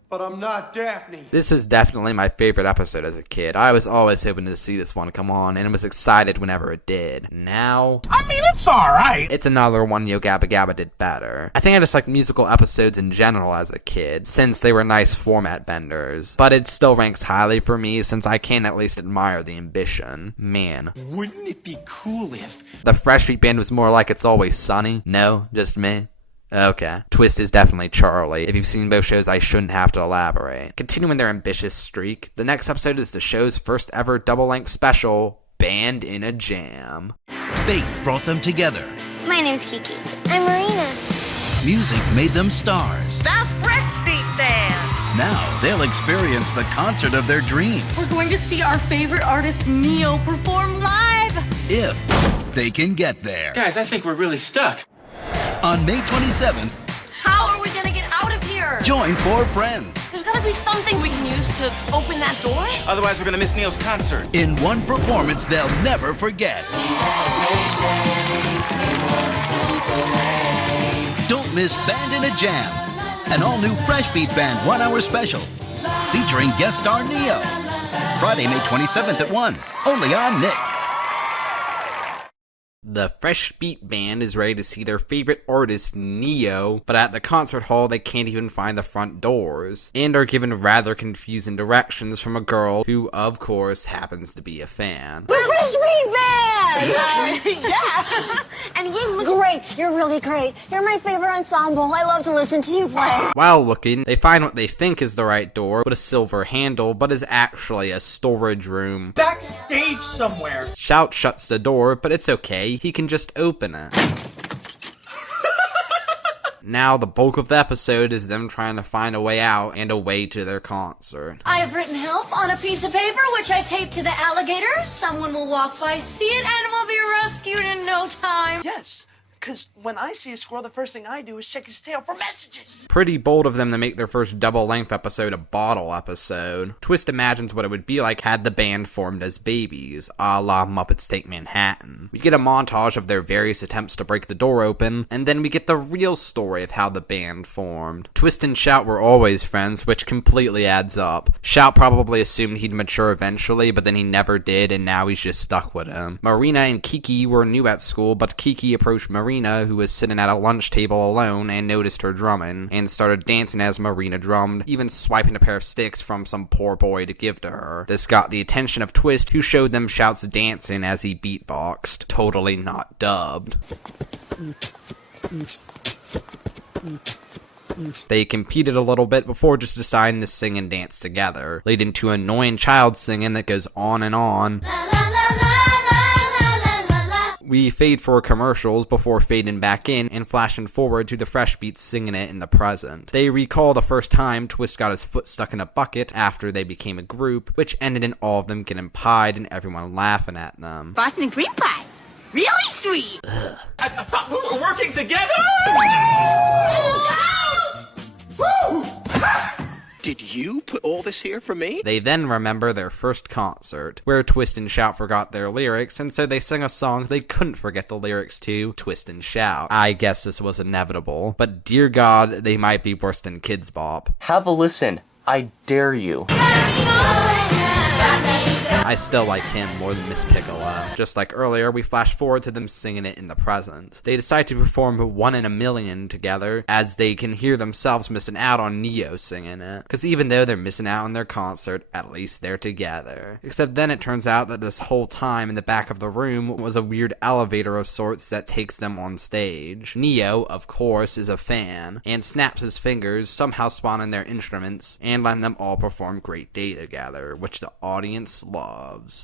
But I'm not Daphne. This was definitely my favorite episode as a kid. I was always hoping to see this one come on, and was excited whenever it did. Now, I mean, it's alright. it's another one Yo Gabba Gabba did better. I think I just liked musical episodes in general as a kid, since they were nice format benders. But it still ranks highly for me, since I can at least admire the ambition. Man. Wouldn't it be cool if... The Fresh Meat Band was more like It's Always Sunny? No, just me? Okay. Twist is definitely Charlie. If you've seen both shows, I shouldn't have to elaborate. Continuing their ambitious streak, the next episode is the show's first ever double-length special, Band in a Jam. Fate brought them together. My name's Kiki. I'm Marina. Music made them stars. The Fresh Beat Band! Now they'll experience the concert of their dreams. We're going to see our favorite artist, Neo, perform live. If they can get there. Guys, I think we're really stuck. On May 27th, How are we gonna get out of here? join 4 friends There's gotta be something we can use to open that door. Otherwise, we're gonna miss Neil's concert. in one performance they'll never forget. Don't miss Band in a Jam, an all-new Fresh Beat Band 1-hour special featuring guest star Neo. Friday, May 27th at 1, only on Nick. The Fresh Beat Band is ready to see their favorite artist, Neo, but at the concert hall they can't even find the front doors, and are given rather confusing directions from a girl who, of course, happens to be a fan. The Fresh Beat Band! Yeah! And you look great. You're really great. You're my favorite ensemble. I love to listen to you play. While looking, they find what they think is the right door with a silver handle, but is actually a storage room. Backstage somewhere. Shout shuts the door, but it's okay, he can just open it. Now the bulk of the episode is them trying to find a way out and a way to their concert. I have written help on a piece of paper, which I taped to the alligator. Someone will walk by, see it, and will be rescued in no time. Yes, because when I see a squirrel, the first thing I do is check his tail for messages. Pretty bold of them to make their first double-length episode a bottle episode. Twist imagines what it would be like had the band formed as babies, a la Muppets Take Manhattan. We get a montage of their various attempts to break the door open, and then we get the real story of how the band formed. Twist and Shout were always friends, which completely adds up. Shout probably assumed he'd mature eventually, but then he never did, and now he's just stuck with him. Marina and Kiki were new at school, but Kiki approached Marina, who was sitting at a lunch table alone, and noticed her drumming, and started dancing as Marina drummed, even swiping a pair of sticks from some poor boy to give to her. This got the attention of Twist, who showed them Shout's dancing as he beatboxed. Totally not dubbed. They competed a little bit before just deciding to sing and dance together, leading to annoying child singing that goes on and on. We fade for commercials before fading back in and flashing forward to the Fresh Beats singing it in the present. They recall the first time Twist got his foot stuck in a bucket after they became a group, which ended in all of them getting pied and everyone laughing at them. Boston cream pie. Really sweet. I thought we were working together! Did you put all this here for me? They then remember their first concert, where Twist and Shout forgot their lyrics, and so they sang a song they couldn't forget the lyrics to, Twist and Shout. I guess this was inevitable, but dear God, they might be worse than Kids Bop. Have a listen. I dare you. Let me go. I still like him more than Miss Piccolo. Just like earlier, we flash forward to them singing it in the present. They decide to perform 1 in a Million together, as they can hear themselves missing out on Neo singing it. Because even though they're missing out on their concert, at least they're together. Except then it turns out that this whole time in the back of the room was a weird elevator of sorts that takes them on stage. Neo, of course, is a fan, and snaps his fingers, somehow spawning their instruments, and letting them all perform Great Day together, which the audience loves.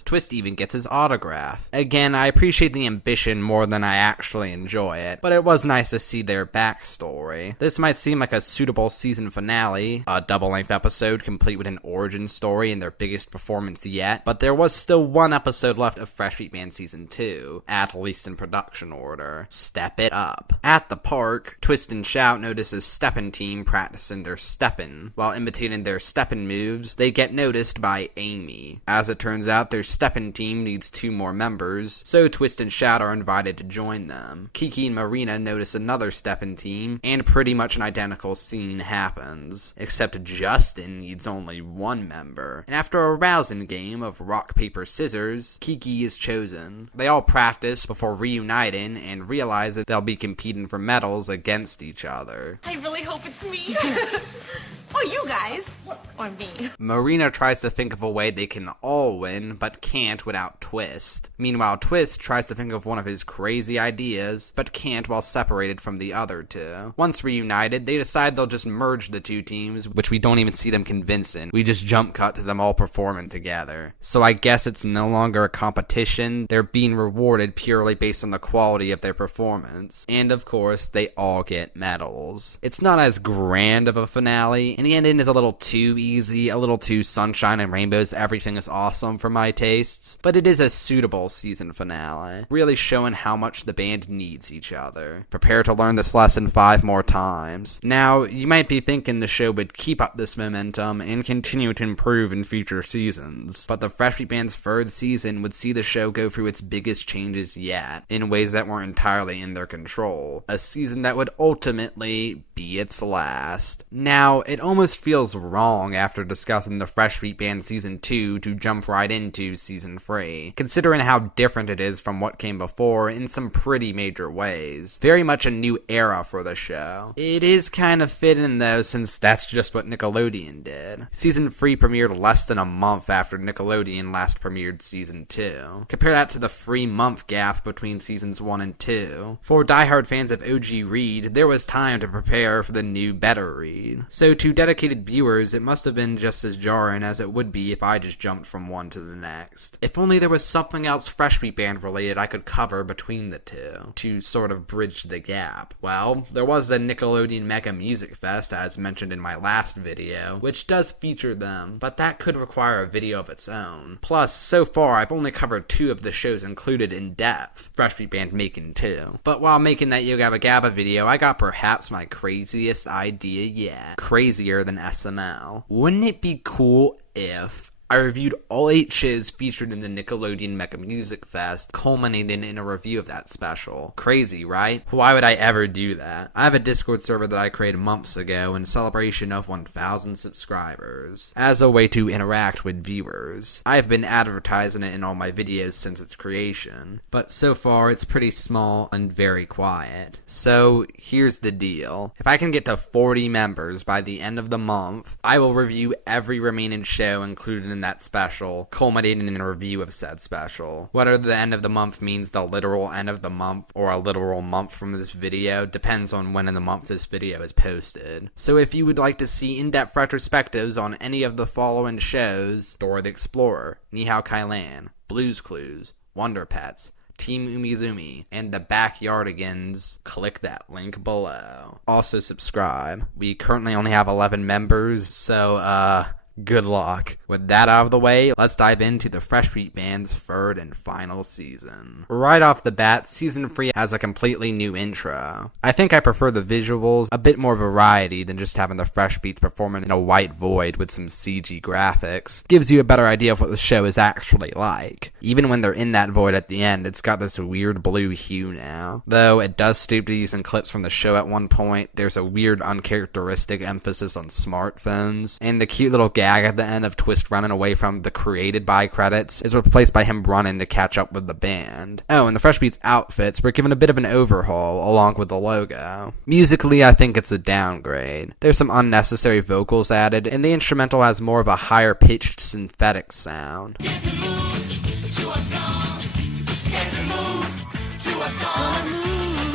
Twist even gets his autograph. Again, I appreciate the ambition more than I actually enjoy it, but it was nice to see their backstory. This might seem like a suitable season finale, a double-length episode complete with an origin story and their biggest performance yet, but there was still one episode left of Fresh Beat Band Season 2, at least in production order. Step it up. At the park, Twist and Shout notices Steppin' Team practicing their steppin'. While imitating their steppin' moves, they get noticed by Amy. As it turns out, their Steppin' Team needs 2 more members, so Twist and Shout are invited to join them. Kiki and Marina notice another Steppin' Team, and pretty much an identical scene happens. Except Justin needs only 1 member. And after a rousing game of rock, paper, scissors, Kiki is chosen. They all practice before reuniting and realize that they'll be competing for medals against each other. I really hope it's me. Or you guys. Or me. Marina tries to think of a way they can all win, but can't without Twist. Meanwhile, Twist tries to think of one of his crazy ideas, but can't while separated from the other 2. Once reunited, they decide they'll just merge the 2 teams, which we don't even see them convincing. We just jump cut to them all performing together. So I guess it's no longer a competition. They're being rewarded purely based on the quality of their performance. And of course, they all get medals. It's not as grand of a finale, and the ending is a little too easy, a little too sunshine and rainbows, everything is awesome for my tastes, but it is a suitable season finale, really showing how much the band needs each other. Prepare to learn this lesson 5 more times. Now, you might be thinking the show would keep up this momentum and continue to improve in future seasons, but the Fresh Beat Band's 3rd season would see the show go through its biggest changes yet, in ways that weren't entirely in their control. A season that would ultimately be its last. Now, it almost feels wrong after discussing the Fresh Beat Band Season 2 to jump right into Season 3, considering how different it is from what came before in some pretty major ways. Very much a new era for the show. It is kind of fitting though, since that's just what Nickelodeon did. Season 3 premiered less than a month after Nickelodeon last premiered Season 2. Compare that to the 3-month gap between Seasons 1 and 2. For diehard fans of OG Reed, there was time to prepare for the new, better Reed. So to dedicated viewers, it must have been just as jarring as it would be if I just jumped from one to the next. If only there was something else Fresh Beat Band related I could cover between the 2, to sort of bridge the gap. Well, there was the Nickelodeon Mega Music Fest, as mentioned in my last video, which does feature them, but that could require a video of its own. Plus, so far I've only covered 2 of the shows included in depth, Fresh Beat Band making 2. But while making that Yo Gabba Gabba video, I got perhaps my craziest idea yet. Crazier than SML. Wouldn't it be cool if I reviewed all 8 shows featured in the Nickelodeon Mega Music Fest, culminating in a review of that special? Crazy, right? Why would I ever do that? I have a Discord server that I created months ago in celebration of 1,000 subscribers, as a way to interact with viewers. I've been advertising it in all my videos since its creation, but so far it's pretty small and very quiet. So here's the deal. If I can get to 40 members by the end of the month, I will review every remaining show included in that special, culminating in a review of said special. Whether the end of the month means the literal end of the month or a literal month from this video depends on when in the month this video is posted. So if you would like to see in-depth retrospectives on any of the following shows: Dora the Explorer, Nihao Kailan, Blue's Clues, Wonder Pets, Team Umizoomi, and the Backyardigans, click that link below. Also subscribe. We currently only have 11 members, so good luck. With that out of the way, let's dive into the Fresh Beat Band's 3rd and final season. Right off the bat, Season 3 has a completely new intro. I think I prefer the visuals, a bit more variety than just having the Fresh Beats performing in a white void with some CG graphics. Gives you a better idea of what the show is actually like. Even when they're in that void at the end, it's got this weird blue hue now. Though it does stoop to using clips from the show at one point, there's a weird uncharacteristic emphasis on smartphones, and the cute little gag gag at the end of Twist running away from the created by credits is replaced by him running to catch up with the band. Oh, and the Fresh Beats outfits were given a bit of an overhaul along with the logo. Musically, I think it's a downgrade. There's some unnecessary vocals added, and the instrumental has more of a higher pitched synthetic sound.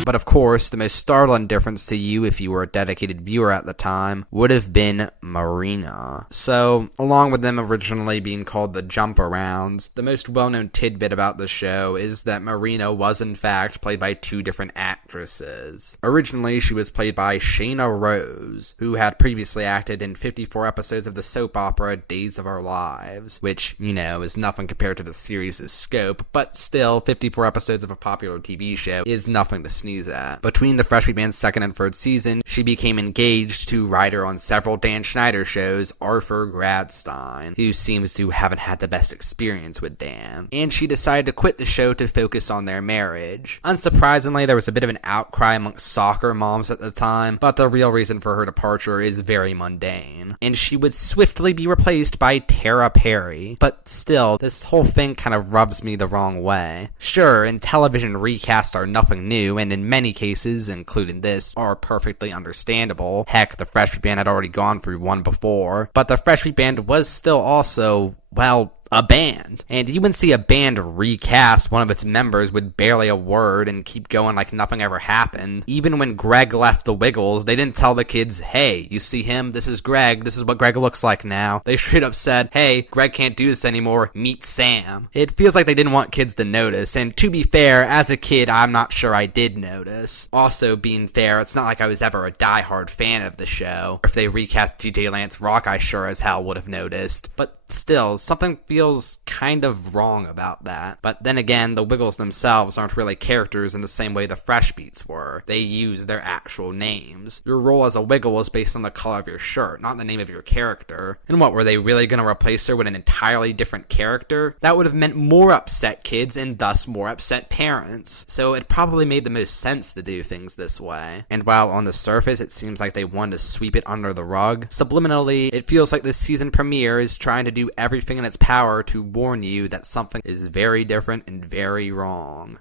But of course, the most startling difference to you if you were a dedicated viewer at the time would have been Marina. So, along with them originally being called the Jump Arounds, the most well-known tidbit about the show is that Marina was in fact played by two different actresses. Originally, she was played by Shayna Rose, who had previously acted in 54 episodes of the soap opera Days of Our Lives, which, is nothing compared to the series' scope, but still, 54 episodes of a popular TV show is nothing to sneeze at. Between the Fresh Meat Band's second and third season, she became engaged to writer on several Dan Schneider shows, Arthur Gradstein, who seems to haven't had the best experience with Dan, and she decided to quit the show to focus on their marriage. Unsurprisingly, there was a bit of an outcry amongst soccer moms at the time, but the real reason for her departure is very mundane, and she would swiftly be replaced by Tara Perry. But still, this whole thing kind of rubs me the wrong way. Sure, in television recasts are nothing new, and in many cases, including this, are perfectly understandable. Heck, the Fresh Meat Band had already gone through one before, but the Fresh Meat Band was still also, well, a band. And you wouldn't see a band recast one of its members with barely a word and keep going like nothing ever happened. Even when Greg left the Wiggles, they didn't tell the kids, hey, you see him? This is Greg. This is what Greg looks like now. They straight up said, hey, Greg can't do this anymore. Meet Sam. It feels like they didn't want kids to notice. And to be fair, as a kid, I'm not sure I did notice. Also, being fair, it's not like I was ever a diehard fan of the show. If they recast DJ Lance Rock, I sure as hell would have noticed. But still, something feels kind of wrong about that. But then again, the Wiggles themselves aren't really characters in the same way the Fresh Beats were. They use their actual names. Your role as a Wiggle is based on the color of your shirt, not the name of your character. And what, were they really going to replace her with an entirely different character? That would have meant more upset kids and thus more upset parents. So it probably made the most sense to do things this way. And while on the surface it seems like they wanted to sweep it under the rug, subliminally it feels like this season premiere is trying to do everything in its power to warn you that something is very different and very wrong.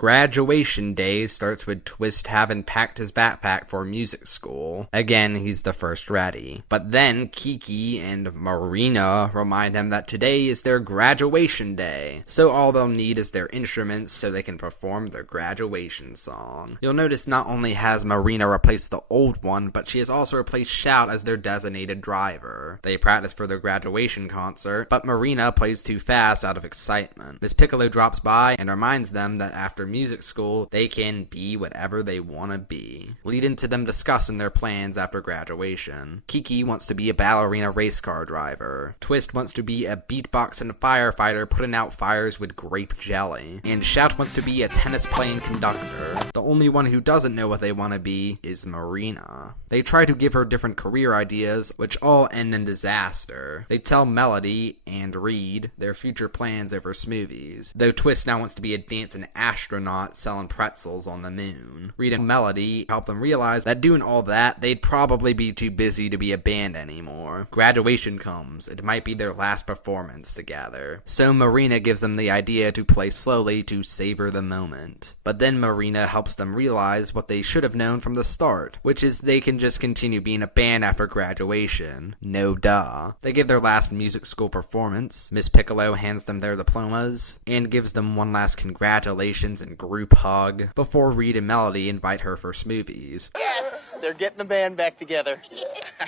Graduation day starts with Twist having packed his backpack for music school. Again, he's the first ready. But then Kiki and Marina remind him that today is their graduation day. So all they'll need is their instruments so they can perform their graduation song. You'll notice not only has Marina replaced the old one, but she has also replaced Shout as their designated driver. They practice for their graduation concert, but Marina plays too fast out of excitement. Miss Piccolo drops by and reminds them that after music school, they can be whatever they want to be, leading to them discussing their plans after graduation. Kiki wants to be a ballerina race car driver. Twist wants to be a beatboxing firefighter putting out fires with grape jelly. And Shout wants to be a tennis playing conductor. The only one who doesn't know what they want to be is Marina. They try to give her different career ideas, which all end in disaster. They tell Melody and Reed their future plans over smoothies, though Twist now wants to be a dancing astronaut or not, selling pretzels on the moon. Rita and Melody help them realize that doing all that, they'd probably be too busy to be a band anymore. Graduation comes. It might be their last performance together. So Marina gives them the idea to play slowly to savor the moment. But then Marina helps them realize what they should have known from the start, which is they can just continue being a band after graduation. No duh. They give their last music school performance. Miss Piccolo hands them their diplomas and gives them one last congratulations and group hug before Reed and Melody invite her for smoothies. Yes! They're getting the band back together.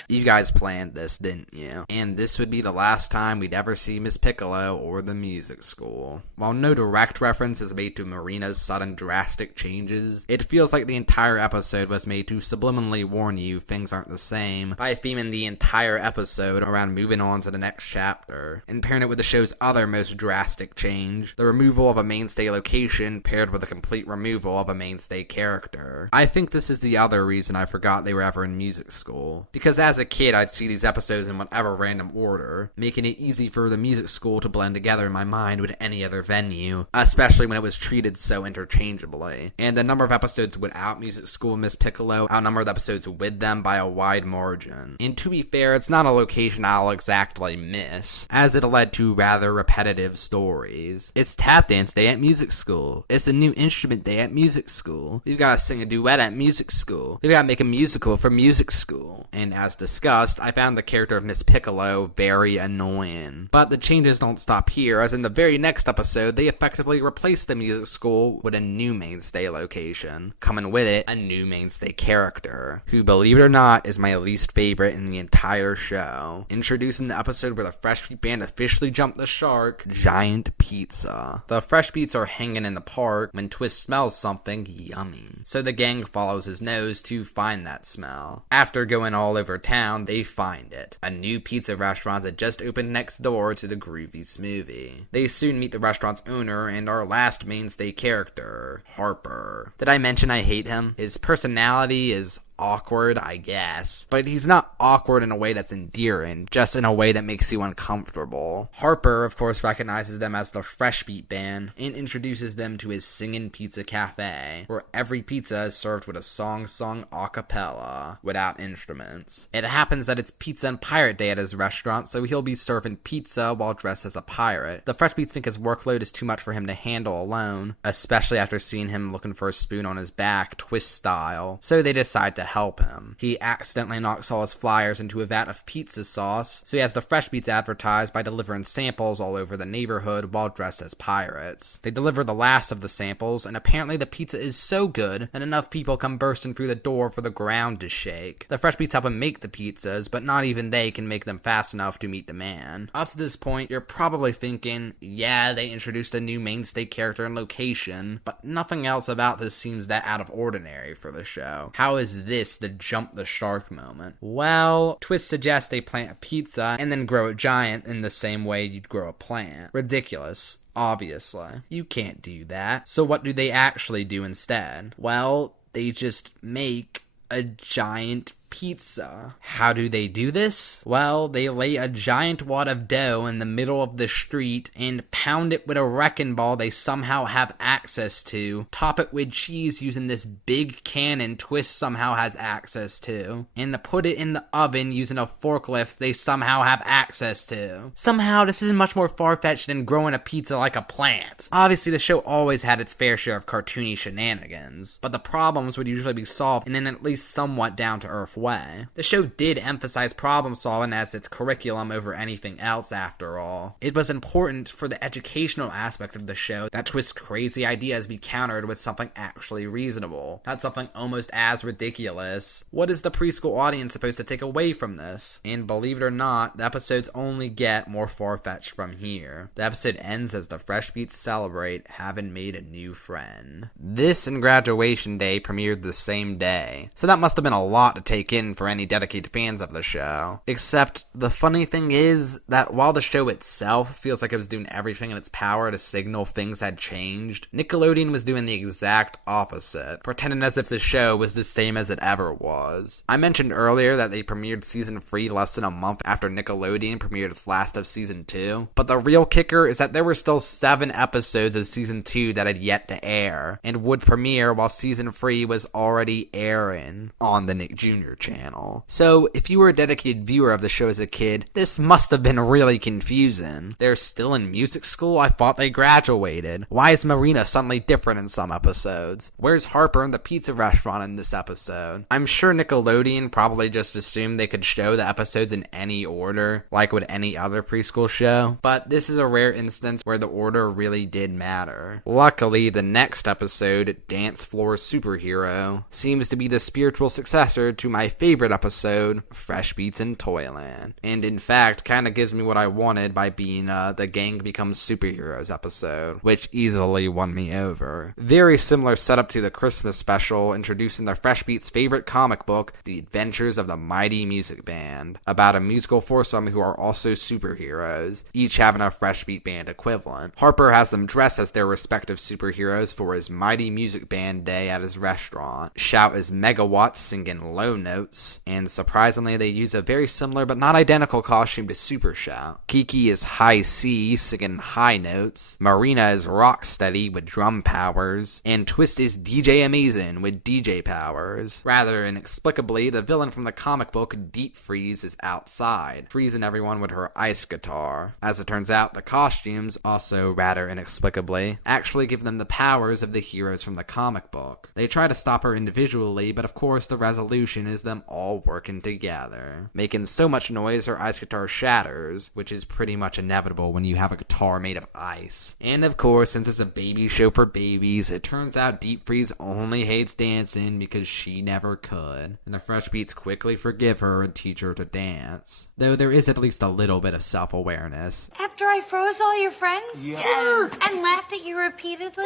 You guys planned this, didn't you? And this would be the last time we'd ever see Miss Piccolo or the music school. While no direct reference is made to Marina's sudden drastic changes, it feels like the entire episode was made to subliminally warn you things aren't the same by theming the entire episode around moving on to the next chapter, and pairing it with the show's other most drastic change, the removal of a mainstay location paired with a complete removal of a mainstay character. I think this is the other reason I forgot they were ever in music school, because as a kid I'd see these episodes in whatever random order, making it easy for the music school to blend together in my mind with any other venue, especially when it was treated so interchangeably. And the number of episodes without music school and Miss Piccolo outnumber the episodes with them by a wide margin. And to be fair, it's not a location I'll exactly miss, as it led to rather repetitive stories. It's tap dance day at music school. It's a new instrument day at music school. We've got to sing a duet at music school. We've got to make a musical for music school. And as discussed, I found the character of Miss Piccolo very annoying. But the changes don't stop here, as in the very next episode, they effectively replaced the music school with a new mainstay location. Coming with it, a new mainstay character, who, believe it or not, is my least favorite in the entire show. Introducing the episode where the Fresh Beat Band officially jumped the shark, Giant Pizza. The Fresh Beats are hanging in the park when Twist smells something yummy. So the gang follows his nose to find that smell. After going all over town, they find it. A new pizza restaurant that just opened next door to the groovy smoothie. They soon meet the restaurant's owner and our last mainstay character, Harper. Did I mention I hate him? His personality is awkward, I guess, but he's not awkward in a way that's endearing, just in a way that makes you uncomfortable. Harper, of course, recognizes them as the Fresh Beat Band and introduces them to his Singin' Pizza Cafe, where every pizza is served with a song sung a cappella, without instruments. It happens that it's Pizza and Pirate Day at his restaurant, so he'll be serving pizza while dressed as a pirate. The Fresh Beats think his workload is too much for him to handle alone, especially after seeing him looking for a spoon on his back, Twist style, so they decide to help him. He accidentally knocks all his flyers into a vat of pizza sauce, so he has the Fresh Beats advertised by delivering samples all over the neighborhood while dressed as pirates. They deliver the last of the samples, and apparently the pizza is so good that enough people come bursting through the door for the ground to shake. The Fresh Beats help him make the pizzas, but not even they can make them fast enough to meet demand. Up to this point, you're probably thinking, yeah, they introduced a new mainstay character and location, but nothing else about this seems that out of ordinary for the show. How is this the jump the shark moment? Well, Twist suggests they plant a pizza and then grow a giant in the same way you'd grow a plant. Ridiculous. Obviously. You can't do that. So what do they actually do instead? Well, they just make a giant pizza. How do they do this? Well, they lay a giant wad of dough in the middle of the street and pound it with a wrecking ball they somehow have access to, top it with cheese using this big cannon Twist somehow has access to, and put it in the oven using a forklift they somehow have access to. Somehow this is much more far-fetched than growing a pizza like a plant. Obviously the show always had its fair share of cartoony shenanigans, but the problems would usually be solved in an at least somewhat down-to-earth way. The show did emphasize problem solving as its curriculum over anything else, after all. It was important for the educational aspect of the show that Twist's crazy ideas be countered with something actually reasonable, not something almost as ridiculous. What is the preschool audience supposed to take away from this? And believe it or not, the episodes only get more far-fetched from here. The episode ends as the Fresh Beats celebrate having made a new friend. This and Graduation Day premiered the same day, so that must have been a lot to take in for any dedicated fans of the show. Except, the funny thing is that while the show itself feels like it was doing everything in its power to signal things had changed, Nickelodeon was doing the exact opposite, pretending as if the show was the same as it ever was. I mentioned earlier that they premiered season 3 less than a month after Nickelodeon premiered its last of season 2, but the real kicker is that there were still 7 episodes of season 2 that had yet to air, and would premiere while season 3 was already airing on the Nick Jr. channel. So, if you were a dedicated viewer of the show as a kid, this must have been really confusing. They're still in music school? I thought they graduated. Why is Marina suddenly different in some episodes? Where's Harper and the pizza restaurant in this episode? I'm sure Nickelodeon probably just assumed they could show the episodes in any order, like with any other preschool show, but this is a rare instance where the order really did matter. Luckily, the next episode, Dance Floor Superhero, seems to be the spiritual successor to my favorite episode, Fresh Beats in Toyland, and in fact, kinda gives me what I wanted by being the Gang Becomes Superheroes episode, which easily won me over. Very similar setup to the Christmas special, introducing the Fresh Beats' favorite comic book, The Adventures of the Mighty Music Band, about a musical foursome who are also superheroes, each having a Fresh Beat Band equivalent. Harper has them dress as their respective superheroes for his Mighty Music Band day at his restaurant. Shout is megawatts singing low notes, and surprisingly they use a very similar but not identical costume to Super Shout. Kiki is High C singing high notes, Marina is Rocksteady with drum powers, and Twist is DJ Amazing with DJ powers. Rather inexplicably, the villain from the comic book Deep Freeze is outside, freezing everyone with her ice guitar. As it turns out, the costumes, also rather inexplicably, actually give them the powers of the heroes from the comic book. They try to stop her individually, but of course the resolution is them all working together, making so much noise her ice guitar shatters, which is pretty much inevitable when you have a guitar made of ice. And of course, since it's a baby show for babies, it turns out Deep Freeze only hates dancing because she never could, and the Fresh Beats quickly forgive her and teach her to dance, though there is at least a little bit of self-awareness. After I froze all your friends? Yeah. And laughed at you repeatedly?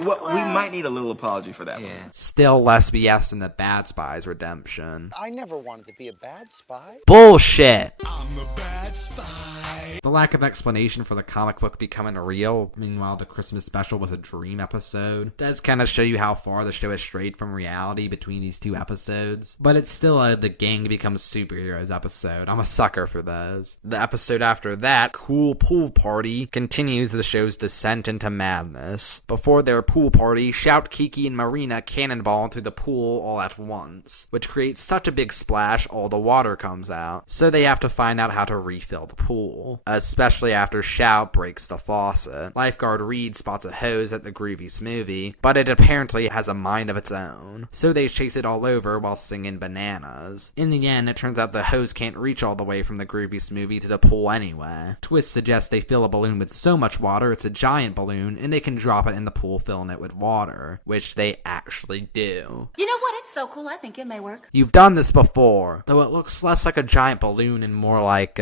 Well, we might need a little apology for that one. Still less BS than the Bad Spies redemption. I never wanted to be a bad spy. Bullshit! I'm a bad spy. The lack of explanation for the comic book becoming real, meanwhile the Christmas special was a dream episode, does kind of show you how far the show has strayed from reality between these two episodes. But it's still a The Gang Becomes Superheroes episode. I'm a sucker for those. The episode after that, Cool Pool Party, continues the show's descent into madness. Before their pool party, Shout, Kiki, and Marina cannonball into the pool all at once, which creates such a big splash all the water comes out, so they have to find out how to refill the pool, especially after Shout breaks the faucet. Lifeguard Reed spots a hose at the Groovy Smoothie, but it apparently has a mind of its own, so they chase it all over while singing Bananas. In the end, it turns out the hose can't reach all the way from the Groovy Smoothie to the pool anyway. Twist suggests they fill a balloon with so much water it's a giant balloon, and they can drop it in the pool filling it with water, which they actually do. You know what? It's so cool. I think it may work. You've done this before, though it looks less like a giant balloon and more like,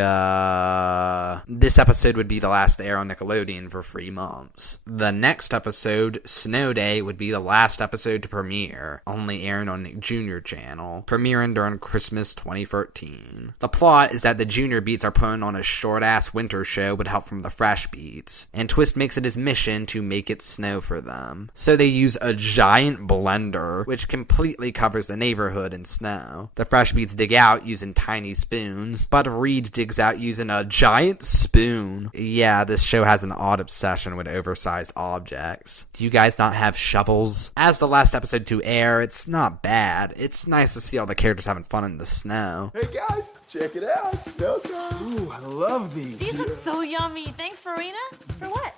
this episode would be the last to air on Nickelodeon for 3 months. The next episode, Snow Day, would be the last episode to premiere, only airing on Nick Jr. channel, premiering during Christmas 2013. The plot is that the Junior Beats are putting on a short-ass winter show with help from the Fresh Beats, and Twist makes it his mission to make it snow for them. So they use a giant blender, which completely covers the neighborhood in snow. The Fresh Beats dig out using tiny spoons, but Reed digs out using a giant spoon. Yeah, this show has an odd obsession with oversized objects. Do you guys not have shovels? As the last episode to air, it's not bad. It's nice to see all the characters having fun in the snow. Hey guys, check it out. Snow cones. Ooh, I love these. These look so yummy. Thanks, Marina. For what?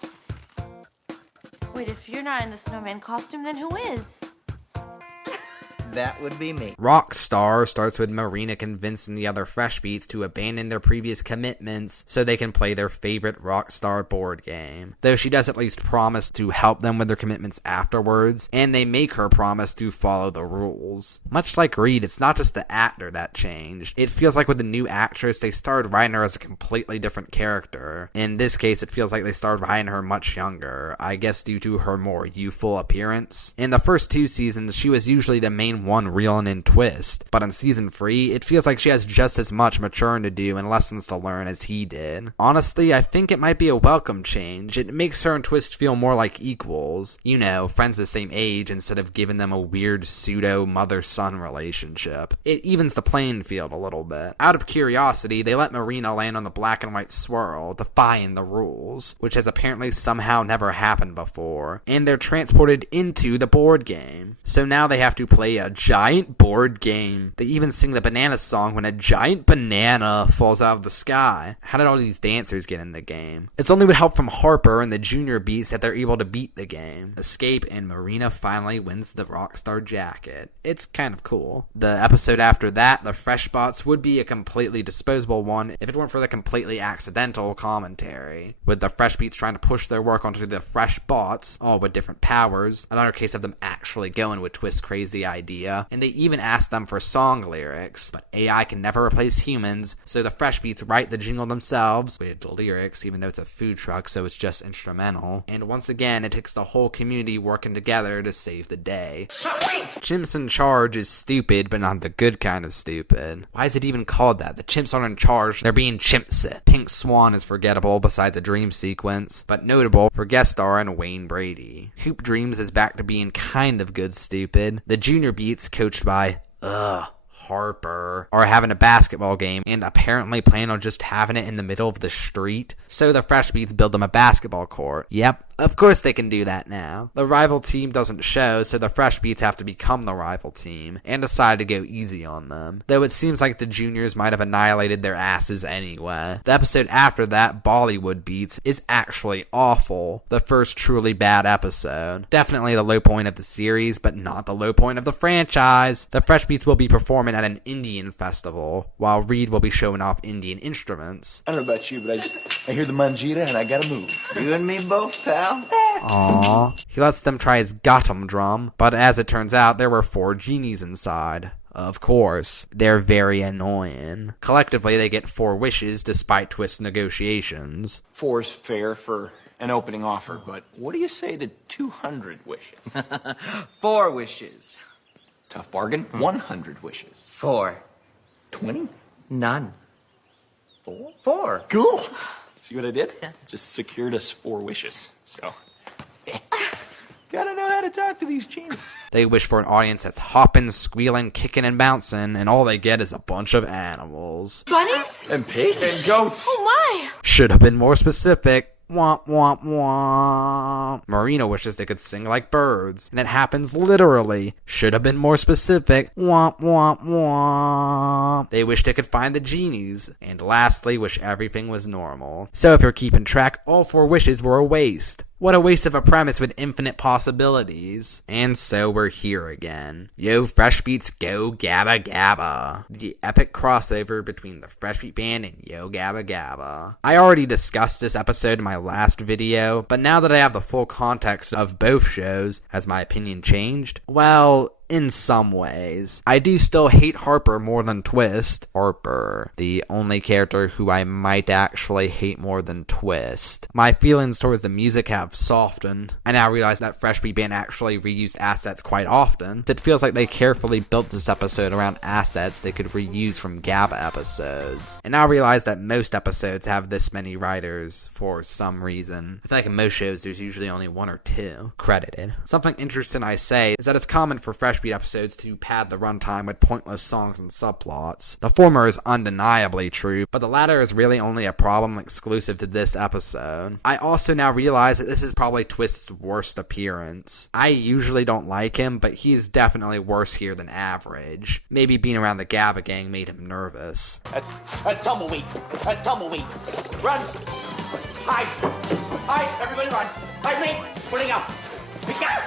Wait, if you're not in the snowman costume, then who is? That would be me. Rockstar starts with Marina convincing the other Fresh Beats to abandon their previous commitments so they can play their favorite Rockstar board game. Though she does at least promise to help them with their commitments afterwards, and they make her promise to follow the rules. Much like Reed, it's not just the actor that changed. It feels like with the new actress, they started writing her as a completely different character. In this case, it feels like they started writing her much younger, I guess due to her more youthful appearance. In the first 2 seasons, she was usually the main main one reeling in Twist, but in season 3, it feels like she has just as much maturing to do and lessons to learn as he did. Honestly, I think it might be a welcome change. It makes her and Twist feel more like equals. You know, friends the same age instead of giving them a weird pseudo mother-son relationship. It evens the playing field a little bit. Out of curiosity, they let Marina land on the black and white swirl, defying the rules, which has apparently somehow never happened before, and they're transported into the board game. So now they have to play a giant board game. They even sing the banana song when a giant banana falls out of the sky. How did all these dancers get in the game? It's only with help from Harper and the junior beats that they're able to beat the game, escape, and Marina finally wins the Rockstar jacket. It's kind of cool. The episode after that, the Fresh Bots, would be a completely disposable one if it weren't for the completely accidental commentary, with the Fresh Beats trying to push their work onto the Fresh Bots, all with different powers, another case of them actually going with Twist's crazy idea, and they even asked them for song lyrics, but AI can never replace humans, so the Fresh Beats write the jingle themselves, with the lyrics, even though it's a food truck, so it's just instrumental, and once again, it takes the whole community working together to save the day. Chimps in Charge is stupid, but not the good kind of stupid. Why is it even called that? The chimps aren't in charge, they're being chimpsit. Pink Swan is forgettable besides a dream sequence, but notable for guest star and Wayne Brady. Hoop Dreams is back to being kind of good stupid. The Junior Beats, coached by, Harper, are having a basketball game and apparently plan on just having it in the middle of the street. So the Fresh Beats build them a basketball court. Yep, of course they can do that now. The rival team doesn't show, so the Fresh Beats have to become the rival team and decide to go easy on them. Though it seems like the juniors might have annihilated their asses anyway. The episode after that, Bollywood Beats, is actually awful. The first truly bad episode. Definitely the low point of the series, but not the low point of the franchise. The Fresh Beats will be performing at an Indian festival, while Reed will be showing off Indian instruments. I don't know about you, but I hear the manjita and I gotta move. You and me both, pal. Aww. He lets them try his Gautam drum, but as it turns out, there were 4 genies inside. Of course, they're very annoying. Collectively, they get 4 wishes despite Twist's negotiations. 4's fair for an opening offer, but what do you say to 200 wishes? 4 wishes. Tough bargain. 100 wishes. 4. 20? None. 4? 4. Cool. See what I did? Yeah. Just secured us 4 wishes. So, gotta know how to talk to these genies. They wish for an audience that's hopping, squealing, kicking, and bouncing, and all they get is a bunch of animals. Bunnies? And pigs. And goats. Oh my! Should have been more specific. Womp womp womp. Marina wishes they could sing like birds, and it happens literally. Should have been more specific. Womp womp womp. They wish they could find the genies, and lastly, wish everything was normal. So if you're keeping track, all 4 wishes were a waste. What a waste of a premise with infinite possibilities. And so we're here again. Yo Fresh Beats Go Gabba Gabba. The epic crossover between the Fresh Beat Band and Yo Gabba Gabba. I already discussed this episode in my last video, but now that I have the full context of both shows, has my opinion changed? Well, in some ways. I do still hate Harper more than Twist. Harper, the only character who I might actually hate more than Twist. My feelings towards the music have softened. I now realize that Fresh Beat Band actually reused assets quite often. It feels like they carefully built this episode around assets they could reuse from Gabba episodes. And now I realize that most episodes have this many writers for some reason. I feel like in most shows there's usually only 1 or 2 credited. Something interesting I say is that it's common for Fresh Beat episodes to pad the runtime with pointless songs and subplots. The former is undeniably true, but the latter is really only a problem exclusive to this episode. I also now realize that this is probably Twist's worst appearance. I usually don't like him, but he's definitely worse here than average. Maybe being around the Gabba gang made him nervous. That's Tumbleweed. That's Tumbleweed. Run. Hide. Hide. Everybody run. Hide me. Putting out.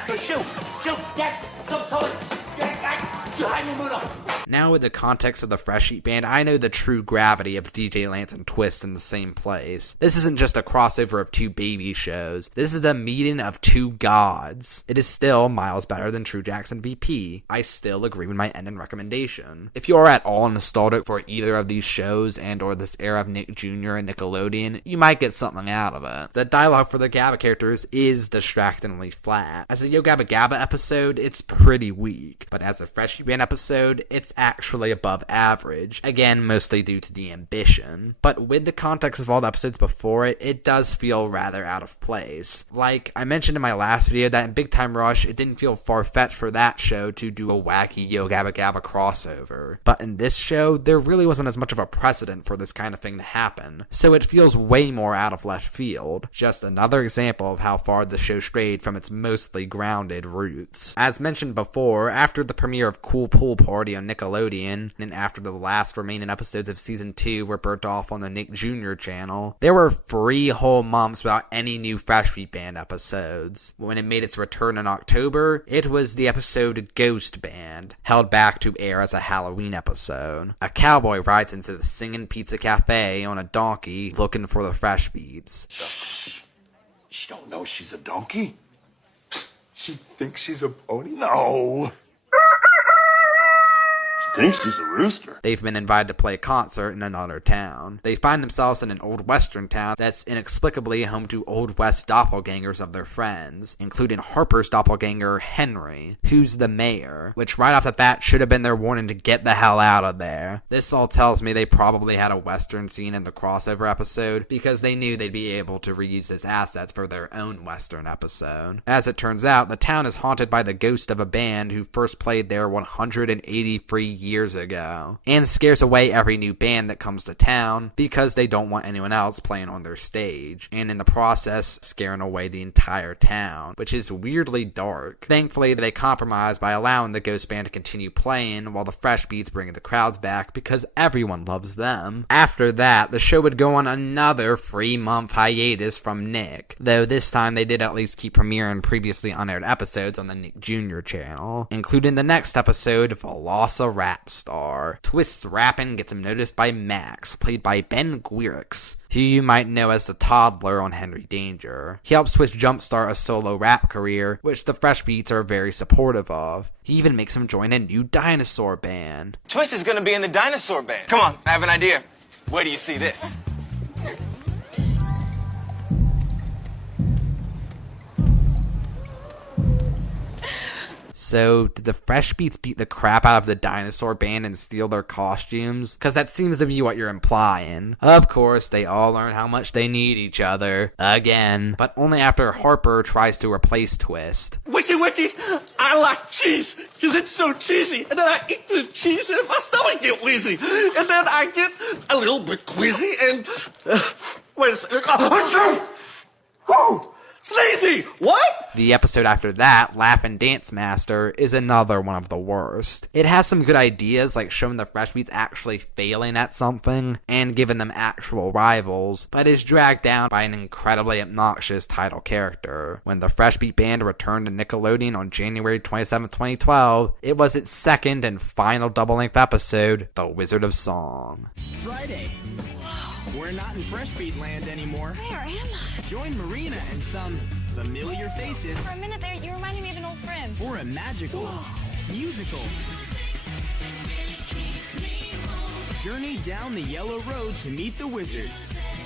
Go shoot. Shoot. Get. Totally. Hide me, Muno. Now with the context of the Fresh Beat Band, I know the true gravity of DJ Lance and Twist in the same place. This isn't just a crossover of 2 baby shows. This is a meeting of 2 gods. It is still miles better than True Jackson VP. I still agree with my ending recommendation. If you are at all nostalgic for either of these shows and or this era of Nick Jr. and Nickelodeon, you might get something out of it. The dialogue for the Gabba characters is distractingly flat. As a Yo Gabba Gabba episode, it's pretty weak, but as a Fresh Beat Band episode, it's actually above average. Again, mostly due to the ambition. But with the context of all the episodes before it, it does feel rather out of place. Like I mentioned in my last video that in Big Time Rush, it didn't feel far-fetched for that show to do a wacky Yo Gabba Gabba crossover. But in this show, there really wasn't as much of a precedent for this kind of thing to happen. So it feels way more out of left field. Just another example of how far the show strayed from its mostly grounded roots. As mentioned before, after the premiere of Cool Pool Party on Nickelodeon, and after the last remaining episodes of Season 2 were burnt off on the Nick Jr. channel, there were 3 whole months without any new Fresh Beat Band episodes. When it made its return in October, it was the episode Ghost Band, held back to air as a Halloween episode. A cowboy rides into the Singin' Pizza Cafe on a donkey looking for the Fresh Beats. Shh. She don't know she's a donkey. She thinks she's a pony? No. Thinks she's a rooster. They've been invited to play a concert in another town. They find themselves in an old western town that's inexplicably home to Old West doppelgangers of their friends, including Harper's doppelganger, Henry, who's the mayor, which right off the bat should have been their warning to get the hell out of there. This all tells me they probably had a western scene in the crossover episode because they knew they'd be able to reuse those assets for their own western episode. As it turns out, the town is haunted by the ghost of a band who first played there 183 years ago, and scares away every new band that comes to town because they don't want anyone else playing on their stage, and in the process scaring away the entire town, which is weirdly dark. Thankfully, they compromise by allowing the ghost band to continue playing while the Fresh Beats bring the crowds back because everyone loves them. After that, the show would go on another 3-month hiatus from Nick, though this time they did at least keep premiering previously unaired episodes on the Nick Jr. channel, including the next episode, Velosa Rap Star. Twist's rapping gets him noticed by Max, played by Ben Guirix, who you might know as the toddler on Henry Danger. He helps Twist jumpstart a solo rap career, which the Fresh Beats are very supportive of. He even makes him join a new dinosaur band. Twist is gonna be in the dinosaur band. Come on, I have an idea. Where do you see this? So, did the Fresh Beats beat the crap out of the dinosaur band and steal their costumes? Because that seems to be what you're implying. Of course, they all learn how much they need each other. Again. But only after Harper tries to replace Twist. Wiki, I like cheese, because it's so cheesy. And then I eat the cheese, and my stomach get wheezy. And then I get a little bit queasy, and... wait a second. Woo! Sleazy! What? The episode after that, Laugh and Dance Master, is another one of the worst. It has some good ideas, like showing the Fresh Beats actually failing at something, and giving them actual rivals, but is dragged down by an incredibly obnoxious title character. When the Fresh Beat Band returned to Nickelodeon on January 27, 2012, it was its second and final double-length episode, The Wizard of Song. Friday. We're not in Fresh Beat land anymore. Where am I? Join Marina and some familiar faces. For a minute there, you reminded me of an old friend. For a magical, musical journey down the yellow road to meet the wizard.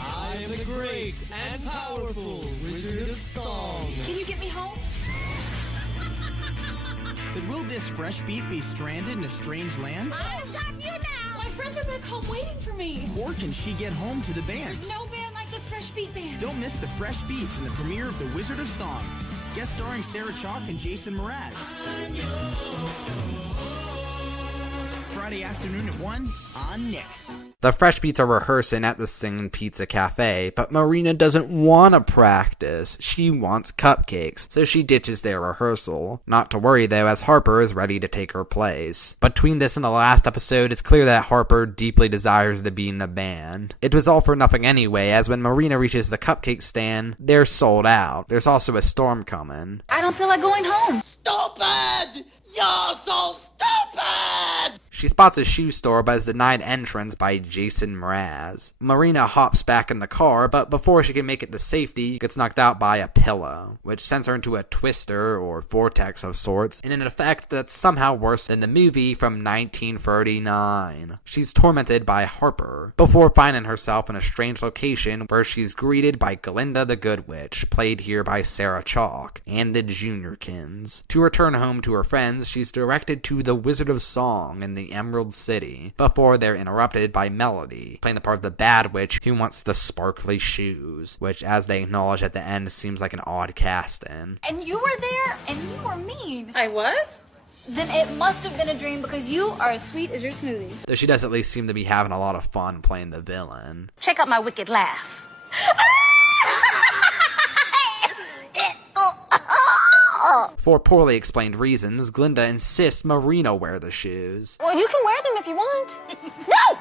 I am the great and powerful Wizard of Song. Can you get me home? But will this Fresh Beat be stranded in a strange land? I've got you now! My friends are back home waiting for me. Or can she get home to the band? There's no band like the Fresh Beat Band. Don't miss the Fresh Beats in the premiere of The Wizard of Song. Guest starring Sarah Chalk and Jason Mraz. Friday afternoon at 1 on Nick. The Fresh Beats are rehearsing at the Singin' Pizza Cafe, but Marina doesn't want to practice. She wants cupcakes, so she ditches their rehearsal. Not to worry though, as Harper is ready to take her place. Between this and the last episode, it's clear that Harper deeply desires to be in the band. It was all for nothing anyway, as when Marina reaches the cupcake stand, they're sold out. There's also a storm coming. I don't feel like going home. Stupid! You're so stupid! She spots a shoe store but is denied entrance by Jason Mraz. Marina hops back in the car, but before she can make it to safety, gets knocked out by a pillow, which sends her into a twister or vortex of sorts, in an effect that's somehow worse than the movie from 1939. She's tormented by Harper, before finding herself in a strange location where she's greeted by Glinda the Good Witch, played here by Sarah Chalke, and the Juniorkins. To return home to her friends, she's directed to the Wizard of Song in the Emerald City, before they're interrupted by Melody, playing the part of the Bad Witch who wants the sparkly shoes, which, as they acknowledge at the end, seems like an odd cast-in. And you were there, and you were mean. I was? Then it must have been a dream because you are as sweet as your smoothies. Though she does at least seem to be having a lot of fun playing the villain. Check out my wicked laugh. For poorly explained reasons, Glinda insists Marina wear the shoes. Well, you can wear them if you want. No!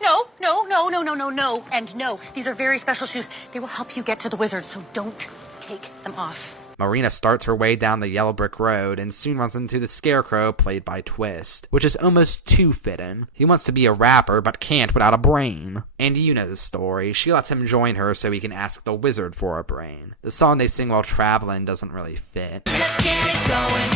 No, no, no, no, no, no, no, and no. These are very special shoes. They will help you get to the wizard, so don't take them off. Marina starts her way down the yellow brick road and soon runs into the Scarecrow played by Twist, which is almost too fitting. He wants to be a rapper but can't without a brain. And you know the story. She lets him join her so he can ask the wizard for a brain. The song they sing while traveling doesn't really fit. Let's get it going.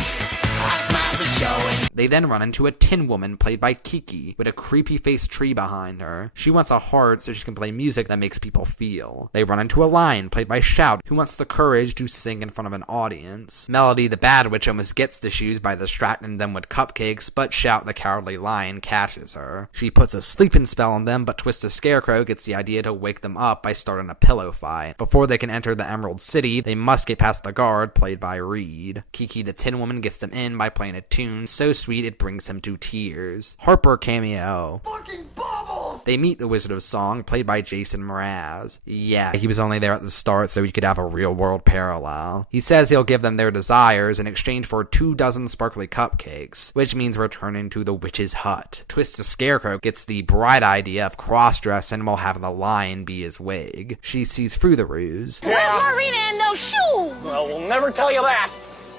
Our smiles are showing. They then run into a Tin Woman played by Kiki with a creepy faced tree behind her. She wants a heart so she can play music that makes people feel. They run into a Lion played by Shout who wants the courage to sing in front of an audience. Melody the Bad Witch almost gets the shoes by distracting them with cupcakes, but Shout the Cowardly Lion catches her. She puts a sleeping spell on them, but Twist the Scarecrow gets the idea to wake them up by starting a pillow fight. Before they can enter the Emerald City, they must get past the guard played by Reed. Kiki the Tin Woman gets them in by playing a tune so sweet it brings him to tears. Harper cameo. Fucking bubbles! They meet the Wizard of Song played by Jason Mraz. Yeah, he was only there at the start so he could have a real world parallel. He says he'll give them their desires in exchange for 24 sparkly cupcakes, which means returning to the witch's hut. Twist the Scarecrow gets the bright idea of cross-dressing while having the lion be his wig. She sees through the ruse. Where's Marina in those shoes? Well, we'll never tell you that.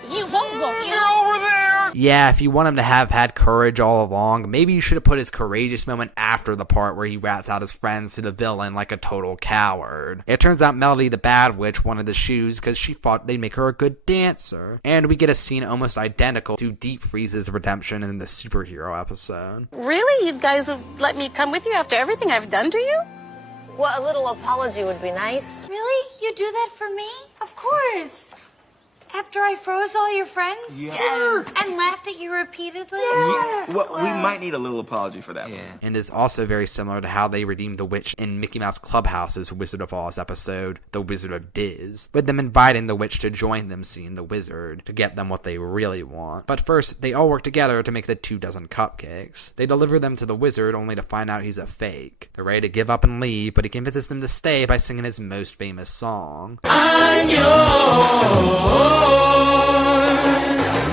You won't look. They're over there. Yeah, if you want him to have had courage all along, maybe you should have put his courageous moment after the part where he rats out his friends to the villain like a total coward. It turns out Melody the Bad Witch wanted the shoes because she thought they'd make her a good dancer. And we get a scene almost identical to Deep Freeze's redemption in the superhero episode. Really? You guys would let me come with you after everything I've done to you? Well, a little apology would be nice. Really? You do that for me? Of course. After I froze all your friends? Yeah. And laughed at you repeatedly? Well, we might need a little apology for that. Yeah. And is also very similar to how they redeemed the witch in Mickey Mouse Clubhouse's Wizard of Oz episode, The Wizard of Diz, with them inviting the witch to join them seeing the wizard, to get them what they really want. But first, they all work together to make the 24 cupcakes. They deliver them to the wizard only to find out he's a fake. They're ready to give up and leave, but he convinces them to stay by singing his most famous song. I'm yours.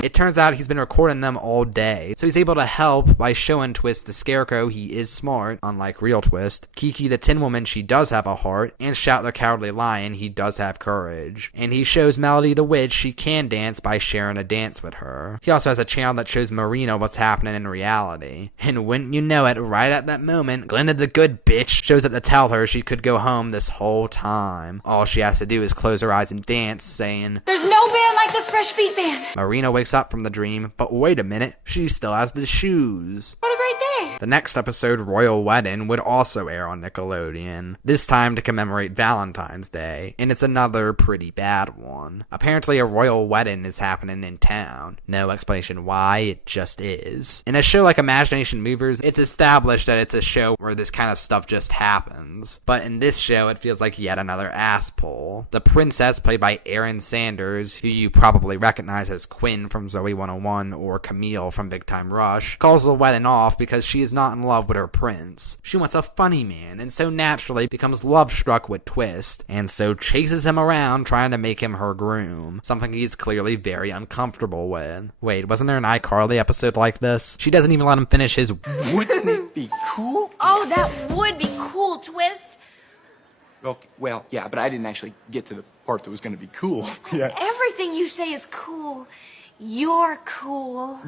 It turns out he's been recording them all day, so he's able to help by showing Twist the Scarecrow he is smart, unlike real Twist. Kiki the Tin Woman, she does have a heart, and Shout the Cowardly Lion, he does have courage. And he shows Melody the Witch she can dance by sharing a dance with her. He also has a channel that shows Marina what's happening in reality. And wouldn't you know it, right at that moment, Glinda the Good Bitch shows up to tell her she could go home this whole time. All she has to do is close her eyes and dance, saying, There's no band like the Fresh Beat Band. Marina wakes up from the dream, but wait a minute, she still has the shoes. What a great day. The next episode, Royal Wedding, would also air on Nickelodeon, this time to commemorate Valentine's Day, and it's another pretty bad one. Apparently a royal wedding is happening in town. No explanation why, it just is. In a show like Imagination Movers, it's established that it's a show where this kind of stuff just happens. But in this show, it feels like yet another ass pull. The princess, played by Erin Sanders, who you probably recognize as Quinn from Zoe 101 or Camille from Big Time Rush, calls the wedding off because she is not in love with her prince. She wants a funny man, and so naturally becomes love-struck with Twist, and so chases him around trying to make him her groom, something he's clearly very uncomfortable with. Wait, wasn't there an iCarly episode like this? She doesn't even let him finish his Wouldn't it be cool? Oh, that would be cool, Twist. Okay, well, yeah, but I didn't actually get to the part that was going to be cool. Yeah. Everything you say is cool. You're cool.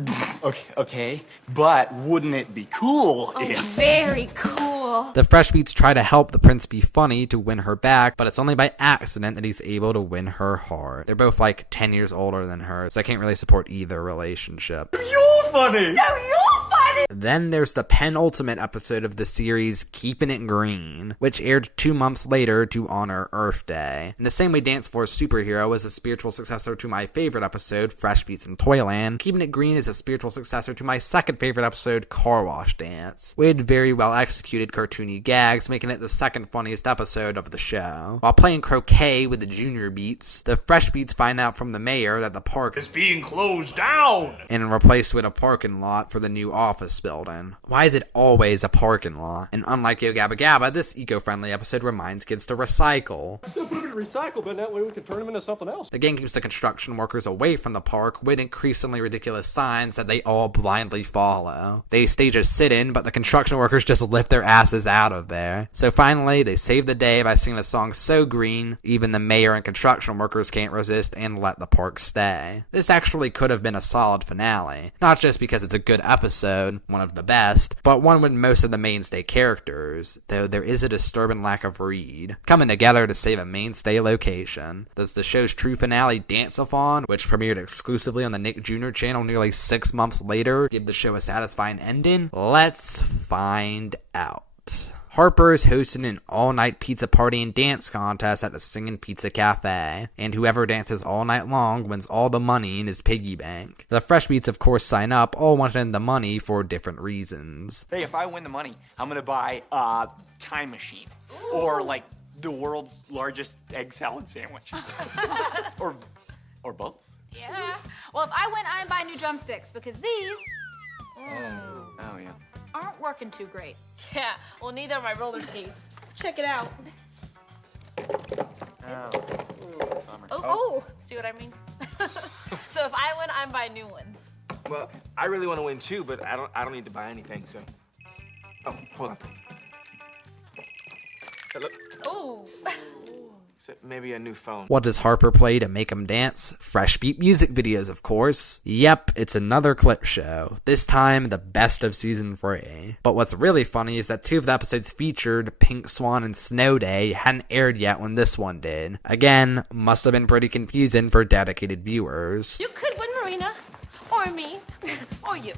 Okay, but wouldn't it be cool Oh, if... very cool. The Fresh Beats try to help the prince be funny to win her back, but it's only by accident that he's able to win her heart. They're both like 10 years older than her, so I can't really support either relationship. You're funny! No, you're funny! Then there's the penultimate episode of the series, Keepin' It Green, which aired 2 months later to honor Earth Day. In the same way Dance Force Superhero was a spiritual successor to my favorite episode, Fresh Beats in Toyland, Keepin' It Green is a spiritual successor to my second favorite episode, Car Wash Dance, with very well executed cartoony gags, making it the second funniest episode of the show. While playing croquet with the Junior Beats, the Fresh Beats find out from the mayor that the park It's being closed down. and replaced with a parking lot for the new office building. Why is it always a parking lot? And unlike Yo Gabba Gabba, this eco-friendly episode reminds kids to recycle. Still put them in recycle bin, that way we can turn them into something else. The gang keeps the construction workers away from the park with increasingly ridiculous signs that they all blindly follow. They stage a sit-in, but the construction workers just lift their asses out of there. So finally, they save the day by singing a song so green, even the mayor and construction workers can't resist and let the park stay. This actually could have been a solid finale. Not just because it's a good episode, one of the best, but one with most of the mainstay characters, though there is a disturbing lack of Reed, coming together to save a mainstay location. Does the show's true finale, Dance-a-thon, which premiered exclusively on the Nick Jr. channel nearly 6 months later, give the show a satisfying ending? Let's find out. Harper is hosting an all-night pizza party and dance contest at the Singin' Pizza Cafe, and whoever dances all night long wins all the money in his piggy bank. The Fresh Beats, of course, sign up, all wanting the money for different reasons. Hey, if I win the money, I'm gonna buy a time machine. Or, like, the world's largest egg salad sandwich. or both. Yeah. Well, if I win, I buy new drumsticks because these Oh, yeah. aren't working too great. Yeah. Well, neither are my roller skates. Check it out. Oh. See what I mean? So if I win, I'm buying new ones. Well, I really want to win too, but I don't need to buy anything, so. Oh, hold on. Hello? Oh. Except maybe a new phone. What does Harper play to make him dance? Fresh Beat music videos, of course. Yep, it's another clip show. This time, the best of season 3. But what's really funny is that 2 of the episodes featured, Pink Swan and Snow Day, hadn't aired yet when this one did. Again, must have been pretty confusing for dedicated viewers. You could win, Marina. Or me. Or you.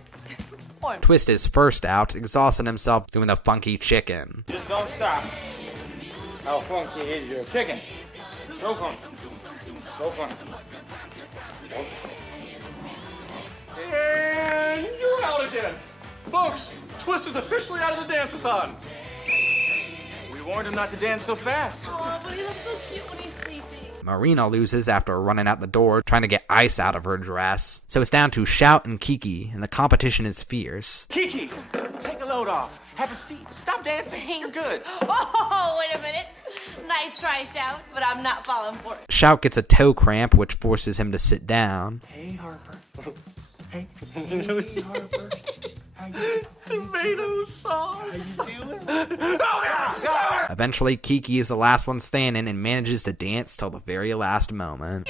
Or me. Twist is first out, exhausting himself doing the funky chicken. Just don't stop. How funky is your chicken? So funky. So funky. And you're out again. Folks, Twist is officially out of the dance-a-thon. We warned him not to dance so fast. Oh, but he looks so cute when he's sleeping. Marina loses after running out the door trying to get ice out of her dress. So it's down to Shout and Kiki, and the competition is fierce. Kiki, take a load off. Have a seat. Stop dancing. You're good. Oh, wait a minute. Nice try, Shout, but I'm not falling for it. Shout gets a toe cramp, which forces him to sit down. Hey, Harper. Hey, Harper. Tomato sauce. How you doing? Oh, yeah. Eventually, Kiki is the last one standing and manages to dance till the very last moment.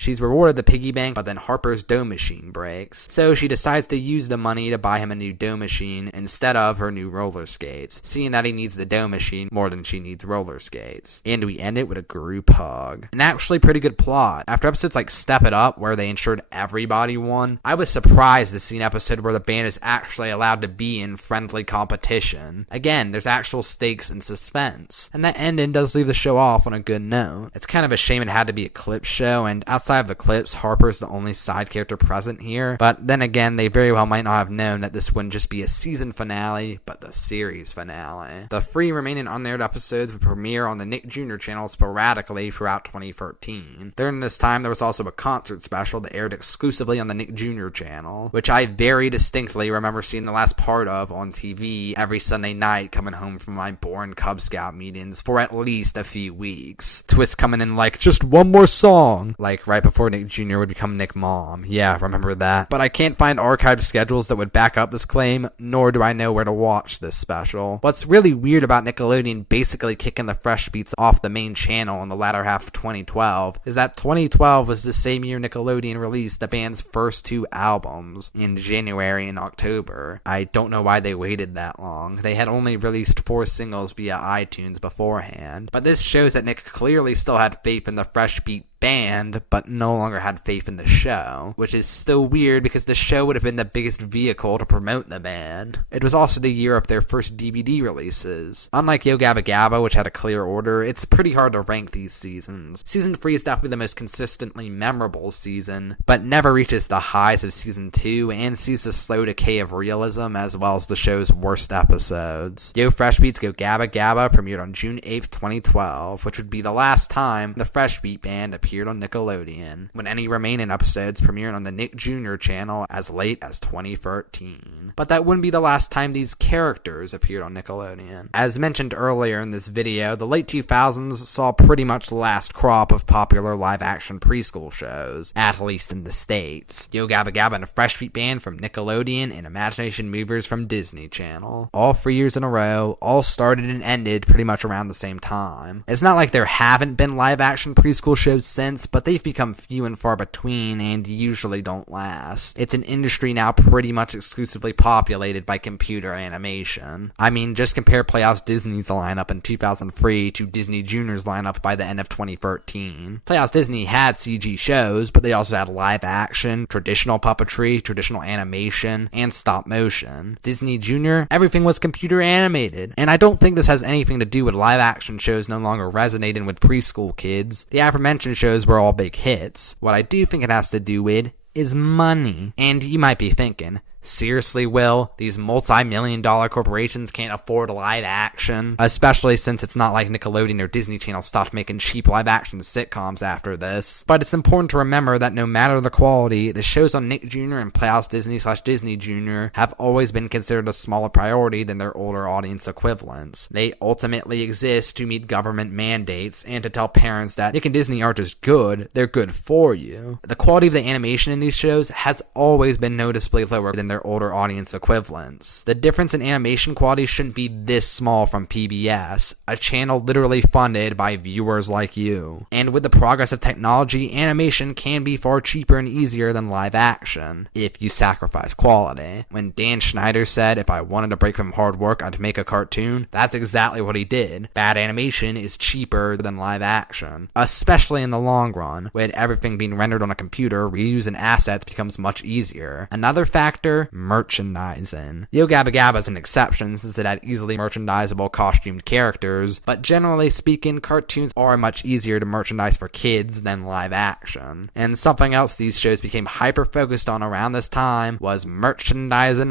She's rewarded the piggy bank, but then Harper's dough machine breaks. So she decides to use the money to buy him a new dough machine instead of her new roller skates, seeing that he needs the dough machine more than she needs roller skates. And we end it with a group hug. An actually pretty good plot. After episodes like Step It Up, where they ensured everybody won, I was surprised to see an episode where the band is actually allowed to be in friendly competition. Again, there's actual stakes and suspense. And that ending does leave the show off on a good note. It's kind of a shame it had to be a clip show, and outside of the clips, Harper's the only side character present here. But then again, they very well might not have known that this wouldn't just be a season finale, but the series finale. The 3 remaining unaired episodes would premiere on the Nick Jr. channel sporadically throughout 2013. During this time, there was also a concert special that aired exclusively on the Nick Jr. channel, which I very distinctly remember seeing the last part part of on TV every Sunday night coming home from my boring Cub Scout meetings for at least a few weeks. Twist coming in like, just one more song, like right before Nick Jr. would become Nick Mom. Yeah, remember that. But I can't find archived schedules that would back up this claim, nor do I know where to watch this special. What's really weird about Nickelodeon basically kicking the Fresh Beats off the main channel in the latter half of 2012 is that 2012 was the same year Nickelodeon released the band's first 2 albums in January and October. I don't know why they waited that long. They had only released 4 singles via iTunes beforehand, but this shows that Nick clearly still had faith in the Fresh Beat band, but no longer had faith in the show, which is still weird because the show would have been the biggest vehicle to promote the band. It was also the year of their first DVD releases. Unlike Yo Gabba Gabba, which had a clear order, it's pretty hard to rank these seasons. Season 3 is definitely the most consistently memorable season, but never reaches the highs of Season 2 and sees the slow decay of realism as well as the show's worst episodes. Yo Fresh Beats Go Gabba Gabba premiered on June 8th, 2012, which would be the last time the Fresh Beat band appeared on Nickelodeon, when any remaining episodes premiered on the Nick Jr. channel as late as 2013. But that wouldn't be the last time these characters appeared on Nickelodeon. As mentioned earlier in this video, the late 2000s saw pretty much the last crop of popular live-action preschool shows, at least in the States. Yo Gabba Gabba and a Fresh Beat Band from Nickelodeon and Imagination Movers from Disney Channel. All 3 years in a row, all started and ended pretty much around the same time. It's not like there haven't been live-action preschool shows since, but they've become few and far between and usually don't last. It's an industry now pretty much exclusively populated by computer animation. I mean, just compare Playhouse Disney's lineup in 2003 to Disney Junior's lineup by the end of 2013. Playhouse Disney had CG shows, but they also had live action, traditional puppetry, traditional animation, and stop motion. Disney Junior, everything was computer animated, and I don't think this has anything to do with live action shows no longer resonating with preschool kids. The aforementioned shows were all big hits. What I do think it has to do with is money. And you might be thinking, seriously, Will? These multi-million-dollar corporations can't afford live action? Especially since it's not like Nickelodeon or Disney Channel stopped making cheap live-action sitcoms after this. But it's important to remember that no matter the quality, the shows on Nick Jr. and Playhouse Disney/Disney Jr. have always been considered a smaller priority than their older audience equivalents. They ultimately exist to meet government mandates and to tell parents that Nick and Disney aren't just good, they're good for you. The quality of the animation in these shows has always been noticeably lower than their older audience equivalents. The difference in animation quality shouldn't be this small from PBS, a channel literally funded by viewers like you. And with the progress of technology, animation can be far cheaper and easier than live action, if you sacrifice quality. When Dan Schneider said, if I wanted a break from hard work, I'd make a cartoon, that's exactly what he did. Bad animation is cheaper than live action, especially in the long run. With everything being rendered on a computer, reusing assets becomes much easier. Another factor, merchandising. Yo Gabba Gabba is an exception since it had easily merchandisable costumed characters, but generally speaking, cartoons are much easier to merchandise for kids than live action. And something else these shows became hyper-focused on around this time was merchandising.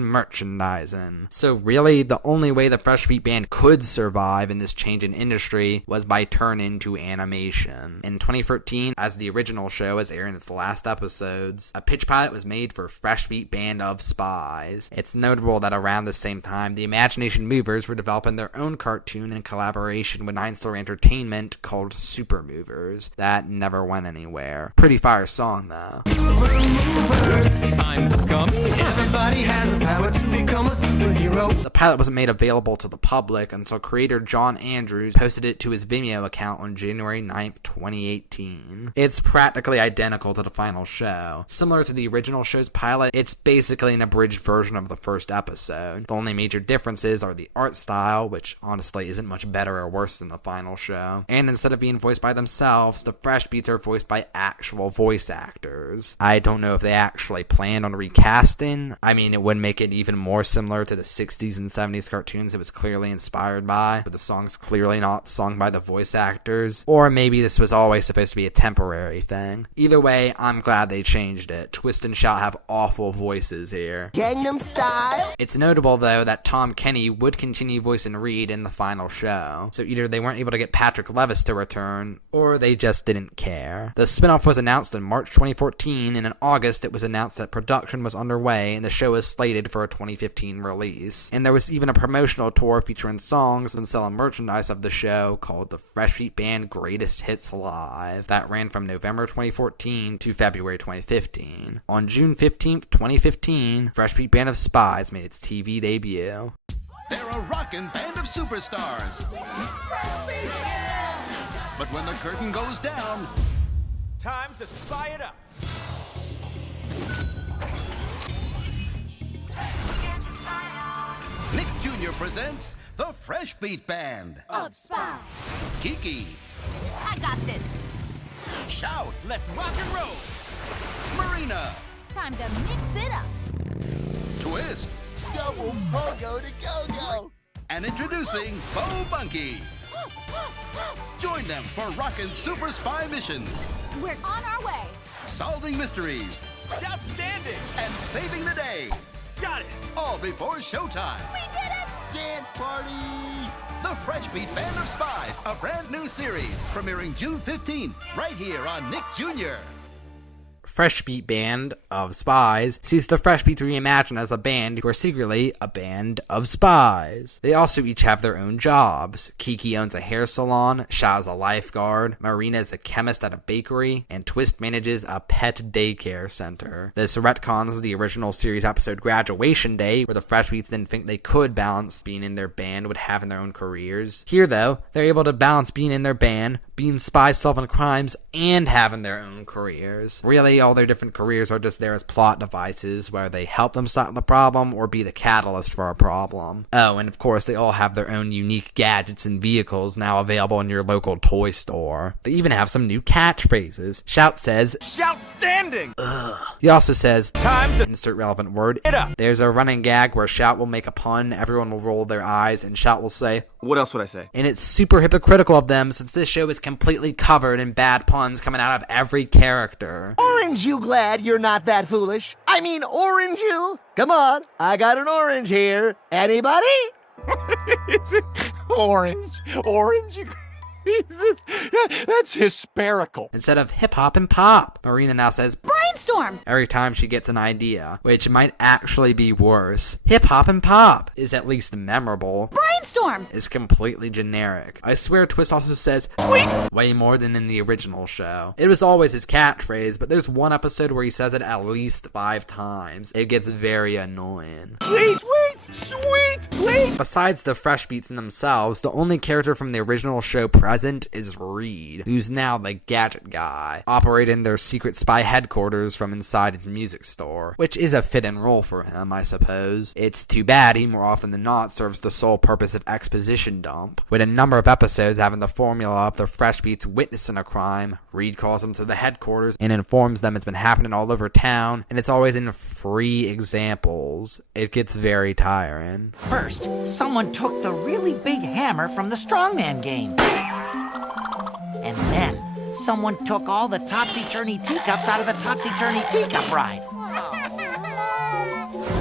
So really, the only way the Fresh Beat Band could survive in this change in industry was by turning to animation. In 2013, as the original show was airing its last episodes, a pitch pilot was made for Fresh Beat Band of Spies. It's notable that around the same time, the Imagination Movers were developing their own cartoon in collaboration with 9 Story Entertainment called Super Movers. That never went anywhere. Pretty fire song though. Everybody has the power to become a superhero. The pilot wasn't made available to the public until creator John Andrews posted it to his Vimeo account on January 9th, 2018. It's practically identical to the final show. Similar to the original show's pilot, it's basically an abridged version of the first episode. The only major differences are the art style, which honestly isn't much better or worse than the final show. And instead of being voiced by themselves, the Fresh Beats are voiced by actual voice actors. I don't know if they actually planned on recasting. I mean, it would make it even more similar to the 60s and 70s cartoons it was clearly inspired by, but the song's clearly not sung by the voice actors. Or maybe this was always supposed to be a temporary thing. Either way, I'm glad they changed it. Twist and Shout have awful voices here. character. Gangnam Style? It's notable, though, that Tom Kenny would continue voicing Reed in the final show, so either they weren't able to get Patrick Levis to return, or they just didn't care. The spinoff was announced in March 2014, and in August it was announced that production was underway and the show is slated for a 2015 release. And there was even a promotional tour featuring songs and selling merchandise of the show called the Fresh Beat Band Greatest Hits Live. That ran from November 2014 to February 2015. On June 15th, 2015, Fresh Beat Band of Spies made its TV debut. They're a rockin' band of superstars. But when the curtain goes down, Time to spy it up. Nick Jr. presents the Fresh Beat Band Of Spies. Kiki, I got this. Shout, let's rock and roll. Marina, Time to mix it up. Twist, Double pogo to go-go. and introducing Bo Monkey. Join them for rockin' super spy missions, We're on our way. solving mysteries, Outstanding. and saving the day. Got it. All before showtime. We did it! Dance party. The Fresh Beat Band of Spies, a brand new series, premiering June 15th, right here on Nick Jr. Fresh Beat Band of Spies sees the Fresh Beats reimagined as a band who are secretly a band of spies. They also each have their own jobs. Kiki owns a hair salon, Shaw's a lifeguard, Marina is a chemist at a bakery, and Twist manages a pet daycare center. This retcons the original series episode Graduation Day, where the Fresh Beats didn't think they could balance being in their band with having their own careers. Here, though, they're able to balance being in their band, being spies solving crimes, and having their own careers. Really, all their different careers are just there as plot devices, where they help them solve the problem or be the catalyst for a problem. Oh, and of course, they all have their own unique gadgets and vehicles now available in your local toy store. They even have some new catchphrases. Shout says, Shoutstanding. He also says, Time to insert relevant word. it up. There's a running gag where Shout will make a pun, everyone will roll their eyes, and Shout will say, What else would I say? and it's super hypocritical of them since this show is completely covered in bad puns coming out of every character. Orange you glad you're not that foolish? I mean, orange you? Come on, I got an orange here. Anybody? It's orange. Orange. Jesus. That's hysterical. Instead of hip hop and pop, Marina now says Brainstorm. every time she gets an idea, which might actually be worse. Hip hop and pop is at least memorable. Brainstorm. Is completely generic. I swear Twist also says sweet way more than in the original show. It was always his catchphrase, but there's one episode where he says it at least 5 times. It gets very annoying. Sweet, sweet, sweet, sweet. Besides the Fresh Beats in themselves, the only character from the original show present is Reed, who's now the gadget guy, operating their secret spy headquarters from inside his music store, which is a fit-in role for him, I suppose. It's too bad he more often than not serves the sole purpose of exposition dump. With a number of episodes having the formula of the Fresh Beats witnessing a crime, Reed calls them to the headquarters and informs them it's been happening all over town, and it's always in free examples. It gets very tiring. First, someone took the really big hammer from the strongman game. And then, someone took all the topsy-turvy teacups out of the topsy-turvy teacup ride.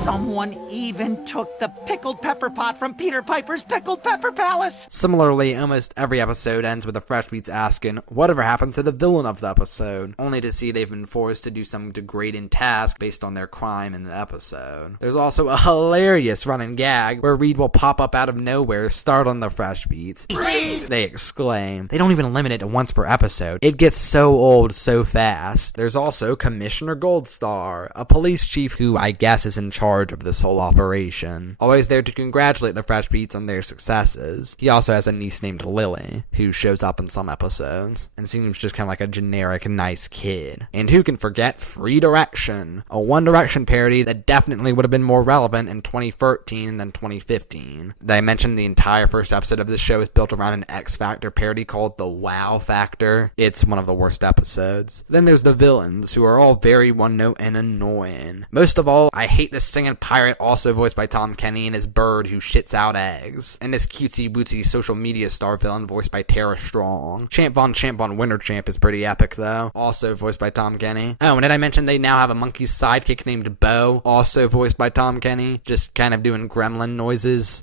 Someone even took the pickled pepper pot from Peter Piper's Pickled Pepper Palace. Similarly, almost every episode ends with the Fresh Beats asking, whatever happened to the villain of the episode? Only to see they've been forced to do some degrading task based on their crime in the episode. There's also a hilarious running gag where Reed will pop up out of nowhere, startling the Fresh Beats. Reed! They exclaim. They don't even limit it to once per episode. It gets so old so fast. There's also Commissioner Goldstar, a police chief who I guess is in charge of this whole operation. Always there to congratulate the Fresh Beats on their successes. He also has a niece named Lily, who shows up in some episodes, and seems just kind of like a generic nice kid. And who can forget Free Direction, a One Direction parody that definitely would have been more relevant in 2013 than 2015. I mentioned the entire first episode of this show is built around an X Factor parody called The Wow Factor. It's one of the worst episodes. Then there's the villains, who are all very one-note and annoying. Most of all, I hate the singing pirate, also voiced by Tom Kenny, and his bird who shits out eggs. And his cutesy-bootsy social media star villain voiced by Tara Strong. Champ Von Winter Champ is pretty epic though, also voiced by Tom Kenny. Oh, and did I mention they now have a monkey sidekick named Bo, also voiced by Tom Kenny, just kind of doing gremlin noises.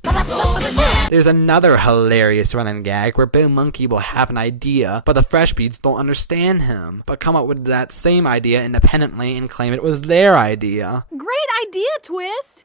There's another hilarious running gag where Bo Monkey will have an idea, but the Fresh Beats don't understand him, but come up with that same idea independently and claim it was their idea. Great idea, Twist!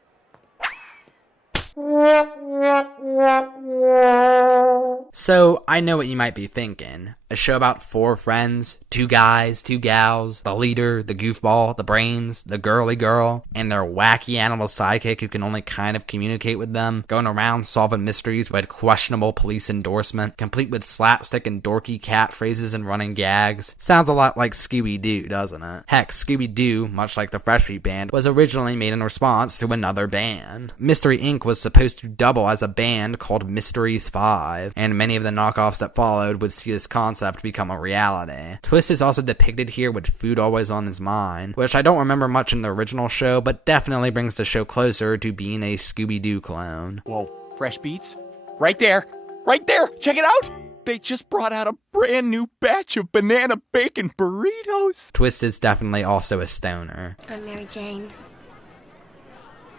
So, I know what you might be thinking. A show about 4 friends, 2 guys, 2 gals, the leader, the goofball, the brains, the girly girl, and their wacky animal sidekick who can only kind of communicate with them, going around solving mysteries with questionable police endorsement, complete with slapstick and dorky catchphrases and running gags. Sounds a lot like Scooby-Doo, doesn't it? Heck, Scooby-Doo, much like the Fresh Beat Band, was originally made in response to another band. Mystery Inc. was supposed to double as a band called Mysteries 5, and many of the knockoffs that followed would see this concept become a reality. Twist is also depicted here with food always on his mind, which I don't remember much in the original show, but definitely brings the show closer to being a Scooby-Doo clone. Whoa, Fresh Beats? Right there! Right there! Check it out! They just brought out a brand new batch of banana bacon burritos! Twist is definitely also a stoner. I'm Mary Jane.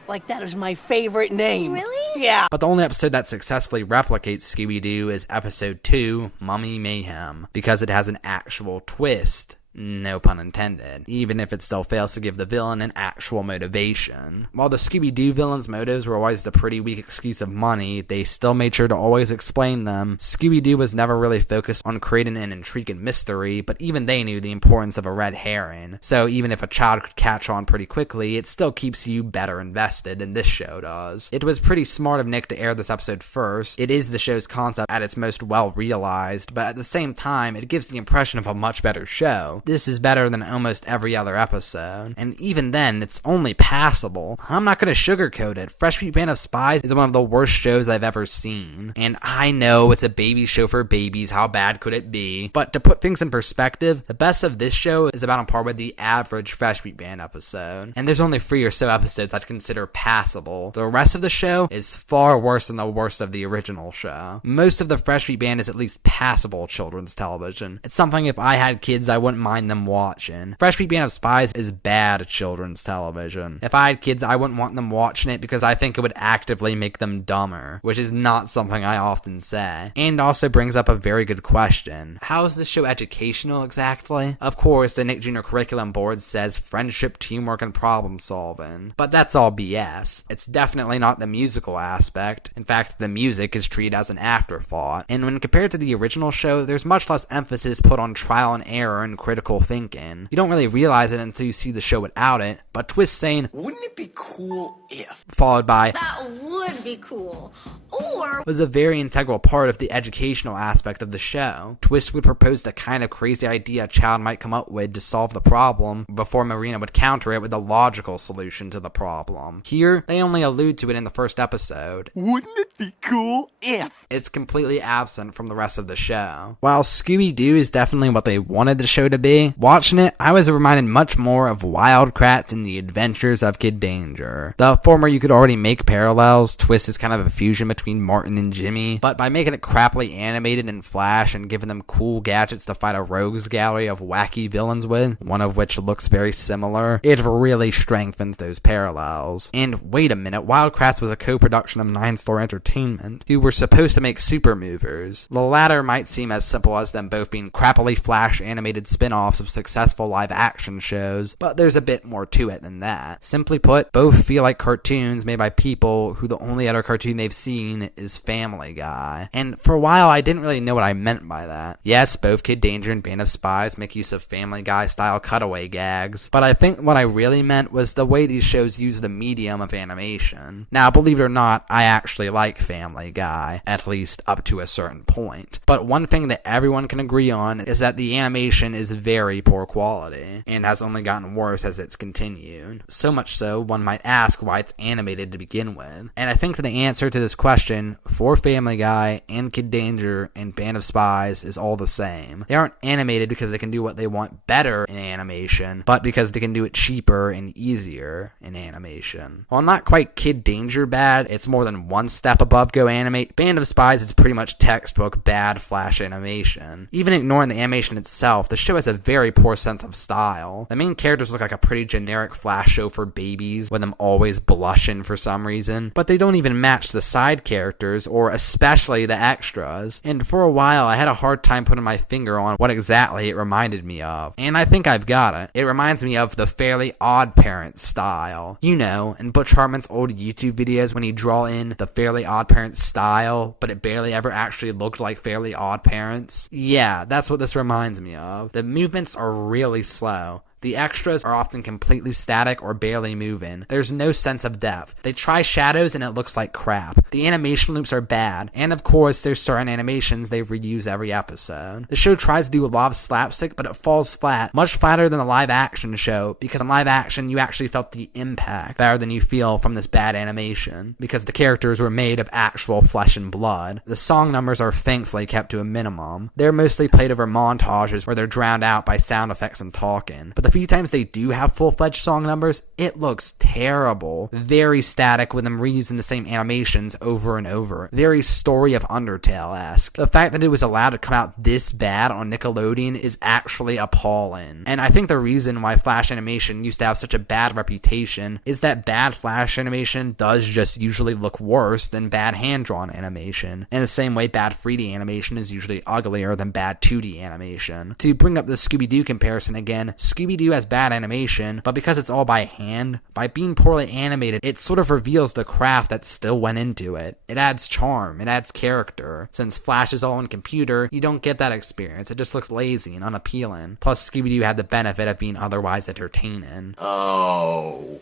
Like, that is my favorite name. Really? Yeah. But the only episode that successfully replicates Scooby-Doo is episode 2, Mummy Mayhem, because it has an actual twist. No pun intended, even if it still fails to give the villain an actual motivation. While the Scooby-Doo villain's motives were always the pretty weak excuse of money, they still made sure to always explain them. Scooby-Doo was never really focused on creating an intriguing mystery, but even they knew the importance of a red herring. So even if a child could catch on pretty quickly, it still keeps you better invested, and this show does. It was pretty smart of Nick to air this episode first. It is the show's concept at its most well realized, but at the same time, it gives the impression of a much better show. This is better than almost every other episode, and even then, it's only passable. I'm not gonna sugarcoat it. Fresh Beat Band of Spies is one of the worst shows I've ever seen, and I know it's a baby show for babies, how bad could it be? But to put things in perspective, the best of this show is about on par with the average Fresh Beat Band episode, and there's only 3 or so episodes I'd consider passable. The rest of the show is far worse than the worst of the original show. Most of the Fresh Beat Band is at least passable children's television. It's something if I had kids I wouldn't mind them watching. Fresh Beat Band of Spies is bad children's television. If I had kids, I wouldn't want them watching it because I think it would actively make them dumber, which is not something I often say. And also brings up a very good question. How is this show educational exactly? Of course, the Nick Jr. Curriculum Board says friendship, teamwork, and problem solving. But that's all BS. It's definitely not the musical aspect. In fact, the music is treated as an afterthought. And when compared to the original show, there's much less emphasis put on trial and error and critical thinking. You don't really realize it until you see the show without it, but Twist saying, "Wouldn't it be cool if?" followed by, That would be cool. Or was a very integral part of the educational aspect of the show. Twist would propose the kind of crazy idea a child might come up with to solve the problem before Marina would counter it with a logical solution to the problem. Here, they only allude to it in the first episode. Wouldn't it be cool if? It's completely absent from the rest of the show. While Scooby-Doo is definitely what they wanted the show to be, watching it, I was reminded much more of Wild Kratts and the Adventures of Kid Danger. The former you could already make parallels. Twist is kind of a fusion between Martin and Jimmy, but by making it crappily animated in Flash and giving them cool gadgets to fight a rogues gallery of wacky villains with, one of which looks very similar, it really strengthens those parallels. And wait a minute, Wild Kratts was a co-production of 9 Star Entertainment, who were supposed to make Super Movers. The latter might seem as simple as them both being crappily Flash animated spin-offs of successful live-action shows, but there's a bit more to it than that. Simply put, both feel like cartoons made by people who the only other cartoon they've seen is Family Guy. And for a while, I didn't really know what I meant by that. Yes, both Kid Danger and Band of Spies make use of Family Guy-style cutaway gags, but I think what I really meant was the way these shows use the medium of animation. Now, believe it or not, I actually like Family Guy, at least up to a certain point. But one thing that everyone can agree on is that the animation is very poor quality, and has only gotten worse as it's continued. So much so, one might ask why it's animated to begin with. And I think the answer to this question question for Family Guy and Kid Danger and Band of Spies is all the same. They aren't animated because they can do what they want better in animation, but because they can do it cheaper and easier in animation. While not quite Kid Danger bad, it's more than one step above Go Animate. Band of Spies is pretty much textbook bad Flash animation. Even ignoring the animation itself, the show has a very poor sense of style. The main characters look like a pretty generic Flash show for babies, with them always blushing for some reason, but they don't even match the side characters, or especially the extras. And for a while, I had a hard time putting my finger on what exactly it reminded me of. And I think I've got it. It reminds me of the Fairly Odd Parents style. You know, in Butch Hartman's old YouTube videos when he'd draw in the Fairly Odd Parents style, but it barely ever actually looked like Fairly Odd Parents. Yeah, that's what this reminds me of. The movements are really slow. The extras are often completely static or barely moving. There's no sense of depth. They try shadows and it looks like crap. The animation loops are bad, and of course there's certain animations they reuse every episode. The show tries to do a lot of slapstick, but it falls flat, much flatter than the live action show, because in live action you actually felt the impact better than you feel from this bad animation, because the characters were made of actual flesh and blood. The song numbers are thankfully kept to a minimum. They're mostly played over montages where they're drowned out by sound effects and talking, but the few times they do have full-fledged song numbers, it looks terrible. Very static with them reusing the same animations over and over. Very Story of Undertale-esque. The fact that it was allowed to come out this bad on Nickelodeon is actually appalling. And I think the reason why Flash animation used to have such a bad reputation is that bad Flash animation does just usually look worse than bad hand-drawn animation. In the same way bad 3D animation is usually uglier than bad 2D animation. To bring up the Scooby-Doo comparison again, Scooby-Doo has bad animation, but because it's all by hand, by being poorly animated, it sort of reveals the craft that still went into it. It adds charm, it adds character. Since Flash is all on computer, you don't get that experience. It just looks lazy and unappealing. Plus, Scooby-Doo had the benefit of being otherwise entertaining. Oh,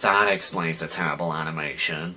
that explains the terrible animation.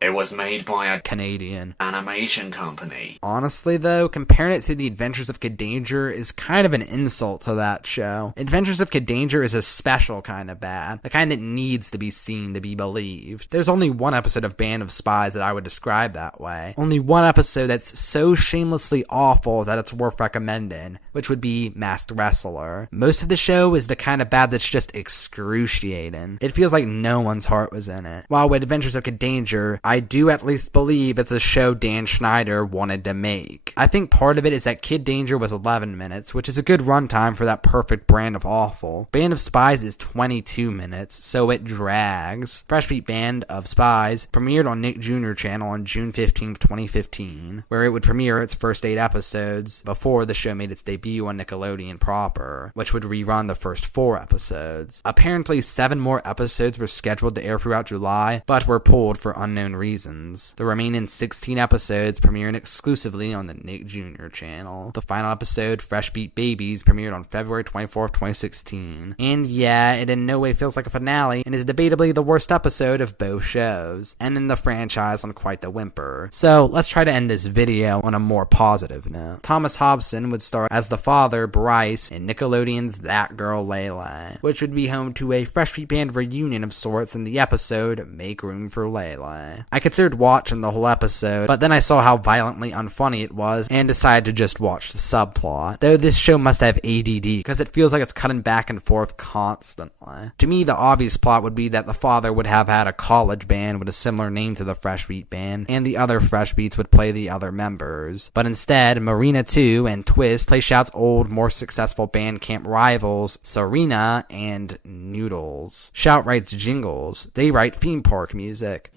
It was made by a Canadian animation company. Honestly though, comparing it to The Adventures of Kid Danger is kind of an insult to that show. Adventures of Kid Danger is a special kind of bad, the kind that needs to be seen to be believed. There's only one episode of Band of Spies that I would describe that way. Only one episode that's so shamelessly awful that it's worth recommending, which would be Masked Wrestler. Most of the show is the kind of bad that's just excruciating. It feels like no one's heart was in it. While with Adventures of Kid Danger, I do at least believe it's a show Dan Schneider wanted to make. I think part of it is that Kid Danger was 11 minutes, which is a good runtime for that perfect brand of awful. Band of Spies is 22 minutes, so it drags. Fresh Beat Band of Spies premiered on Nick Jr. channel on June 15, 2015, where it would premiere its first 8 episodes before the show made its debut on Nickelodeon proper, which would rerun the first 4 episodes. Apparently 7 more episodes were scheduled to air throughout July, but were pulled for unknown reasons. The remaining 16 episodes premiering exclusively on the Nick Jr. channel. The final episode, Fresh Beat Babies, premiered on February 24th, 2016. And yeah, it in no way feels like a finale, and is debatably the worst episode of both shows, ending the franchise on quite the whimper. So let's try to end this video on a more positive note. Thomas Hobson would star as the father, Bryce, in Nickelodeon's That Girl Layla, which would be home to a Fresh Beat Band reunion of sorts in the episode Make Room for Layla. I considered watching the whole episode, but then I saw how violently unfunny it was and decided to just watch the subplot. Though this show must have ADD, because it feels like it's cutting back and forth constantly. To me, the obvious plot would be that the father would have had a college band with a similar name to the Fresh Beat Band, and the other Fresh Beats would play the other members. But instead, Marina 2 and Twist play Shout's old, more successful band camp rivals, Serena and Noodles. Shout writes jingles. They write theme park music.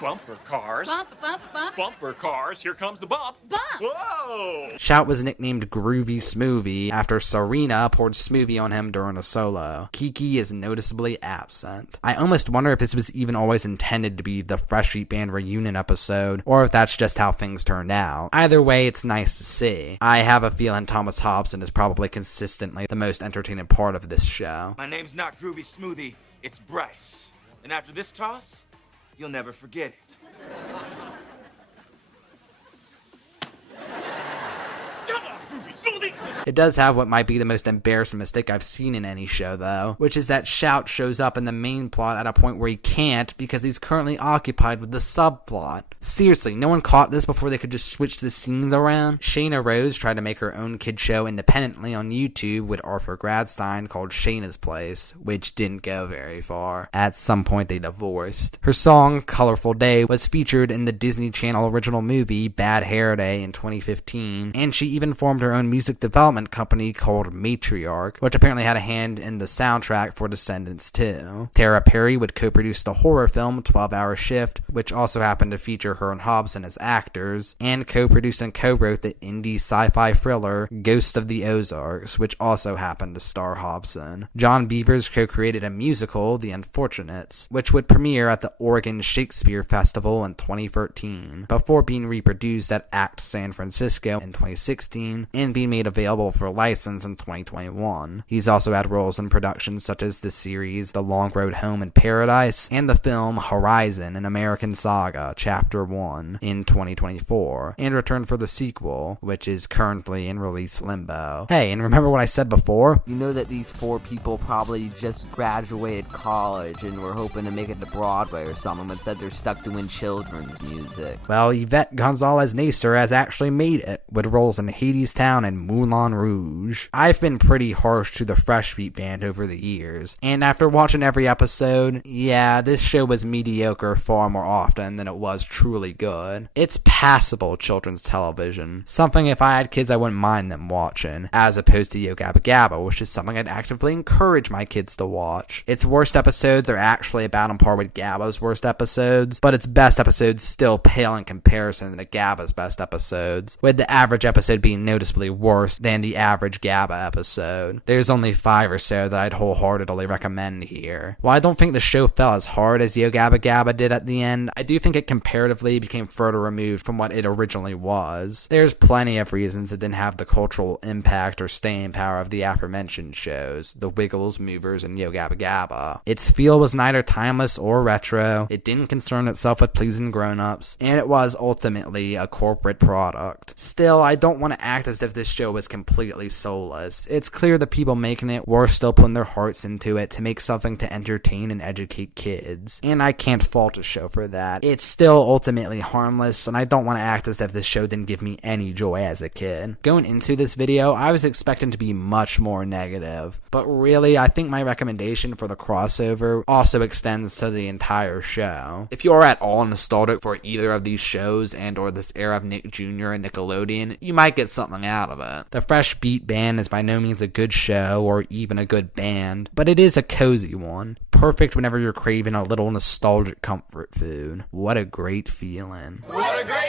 Bumper cars. Bumper cars. Here comes the bump. Whoa! Shout was nicknamed Groovy Smoothie after Serena poured smoothie on him during a solo. Kiki is noticeably absent. I almost wonder if this was even always intended to be the Fresh Beat Band reunion episode, or if that's just how things turned out. Either way, it's nice to see. I have a feeling Thomas Hobson is probably consistently the most entertaining part of this show. My name's not Groovy Smoothie, it's Bryce. And after this toss, you'll never forget it. Come on, Groovy It does have what might be the most embarrassing mistake I've seen in any show, though, which is that Shout shows up in the main plot at a point where he can't because he's currently occupied with the subplot. Seriously, no one caught this before they could just switch the scenes around? Shayna Rose tried to make her own kid show independently on YouTube with Arthur Gradstein called Shayna's Place, which didn't go very far. At some point they divorced. Her song, Colorful Day, was featured in the Disney Channel original movie Bad Hair Day in 2015, and she even formed her own music development company called Matriarch, which apparently had a hand in the soundtrack for Descendants 2. Tara Perry would co-produce the horror film 12 Hour Shift, which also happened to feature her and Hobson as actors, and co-produced and co-wrote the indie sci-fi thriller Ghost of the Ozarks, which also happened to star Hobson. John Beavers co-created a musical, The Unfortunates, which would premiere at the Oregon Shakespeare Festival in 2013, before being reproduced at ACT San Francisco in 2016, and being made available for license in 2021. He's also had roles in productions such as the series The Long Road Home in Paradise, and the film Horizon, an American Saga, Chapter 1 in 2024, and returned for the sequel, which is currently in release limbo. Hey, and remember what I said before? You know that these 4 people probably just graduated college and were hoping to make it to Broadway or something, but said they're stuck doing children's music. Well, Yvette Gonzalez-Nacer has actually made it, with roles in Hadestown and Moulin Rouge. I've been pretty harsh to the Fresh Beat Band over the years, and after watching every episode, yeah, this show was mediocre far more often than it was truly good. It's passable children's television, something if I had kids I wouldn't mind them watching, as opposed to Yo Gabba Gabba, which is something I'd actively encourage my kids to watch. Its worst episodes are actually about on par with Gabba's worst episodes, but its best episodes still pale in comparison to Gabba's best episodes, with the average episode being noticeably worse than the average Gabba episode. There's only 5 or so that I'd wholeheartedly recommend here. While I don't think the show fell as hard as Yo Gabba Gabba did at the end, I do think it comparatively became further removed from what it originally was. There's plenty of reasons it didn't have the cultural impact or staying power of the aforementioned shows, The Wiggles, Movers, and Yo Gabba Gabba. Its feel was neither timeless or retro, it didn't concern itself with pleasing grown-ups, and it was ultimately a corporate product. Still, I don't want to act as if this show was completely soulless. It's clear the people making it were still putting their hearts into it to make something to entertain and educate kids, and I can't fault a show for that. It's still ultimately harmless, and I don't want to act as if this show didn't give me any joy as a kid. Going into this video, I was expecting to be much more negative, but really, I think my recommendation for the crossover also extends to the entire show. If you are at all nostalgic for either of these shows and or this era of Nick Jr. and Nickelodeon, you might get something out of it. The Fresh Beat Band is by no means a good show or even a good band, but it is a cozy one. Perfect whenever you're craving a little nostalgic comfort food. What a great feeling. What a great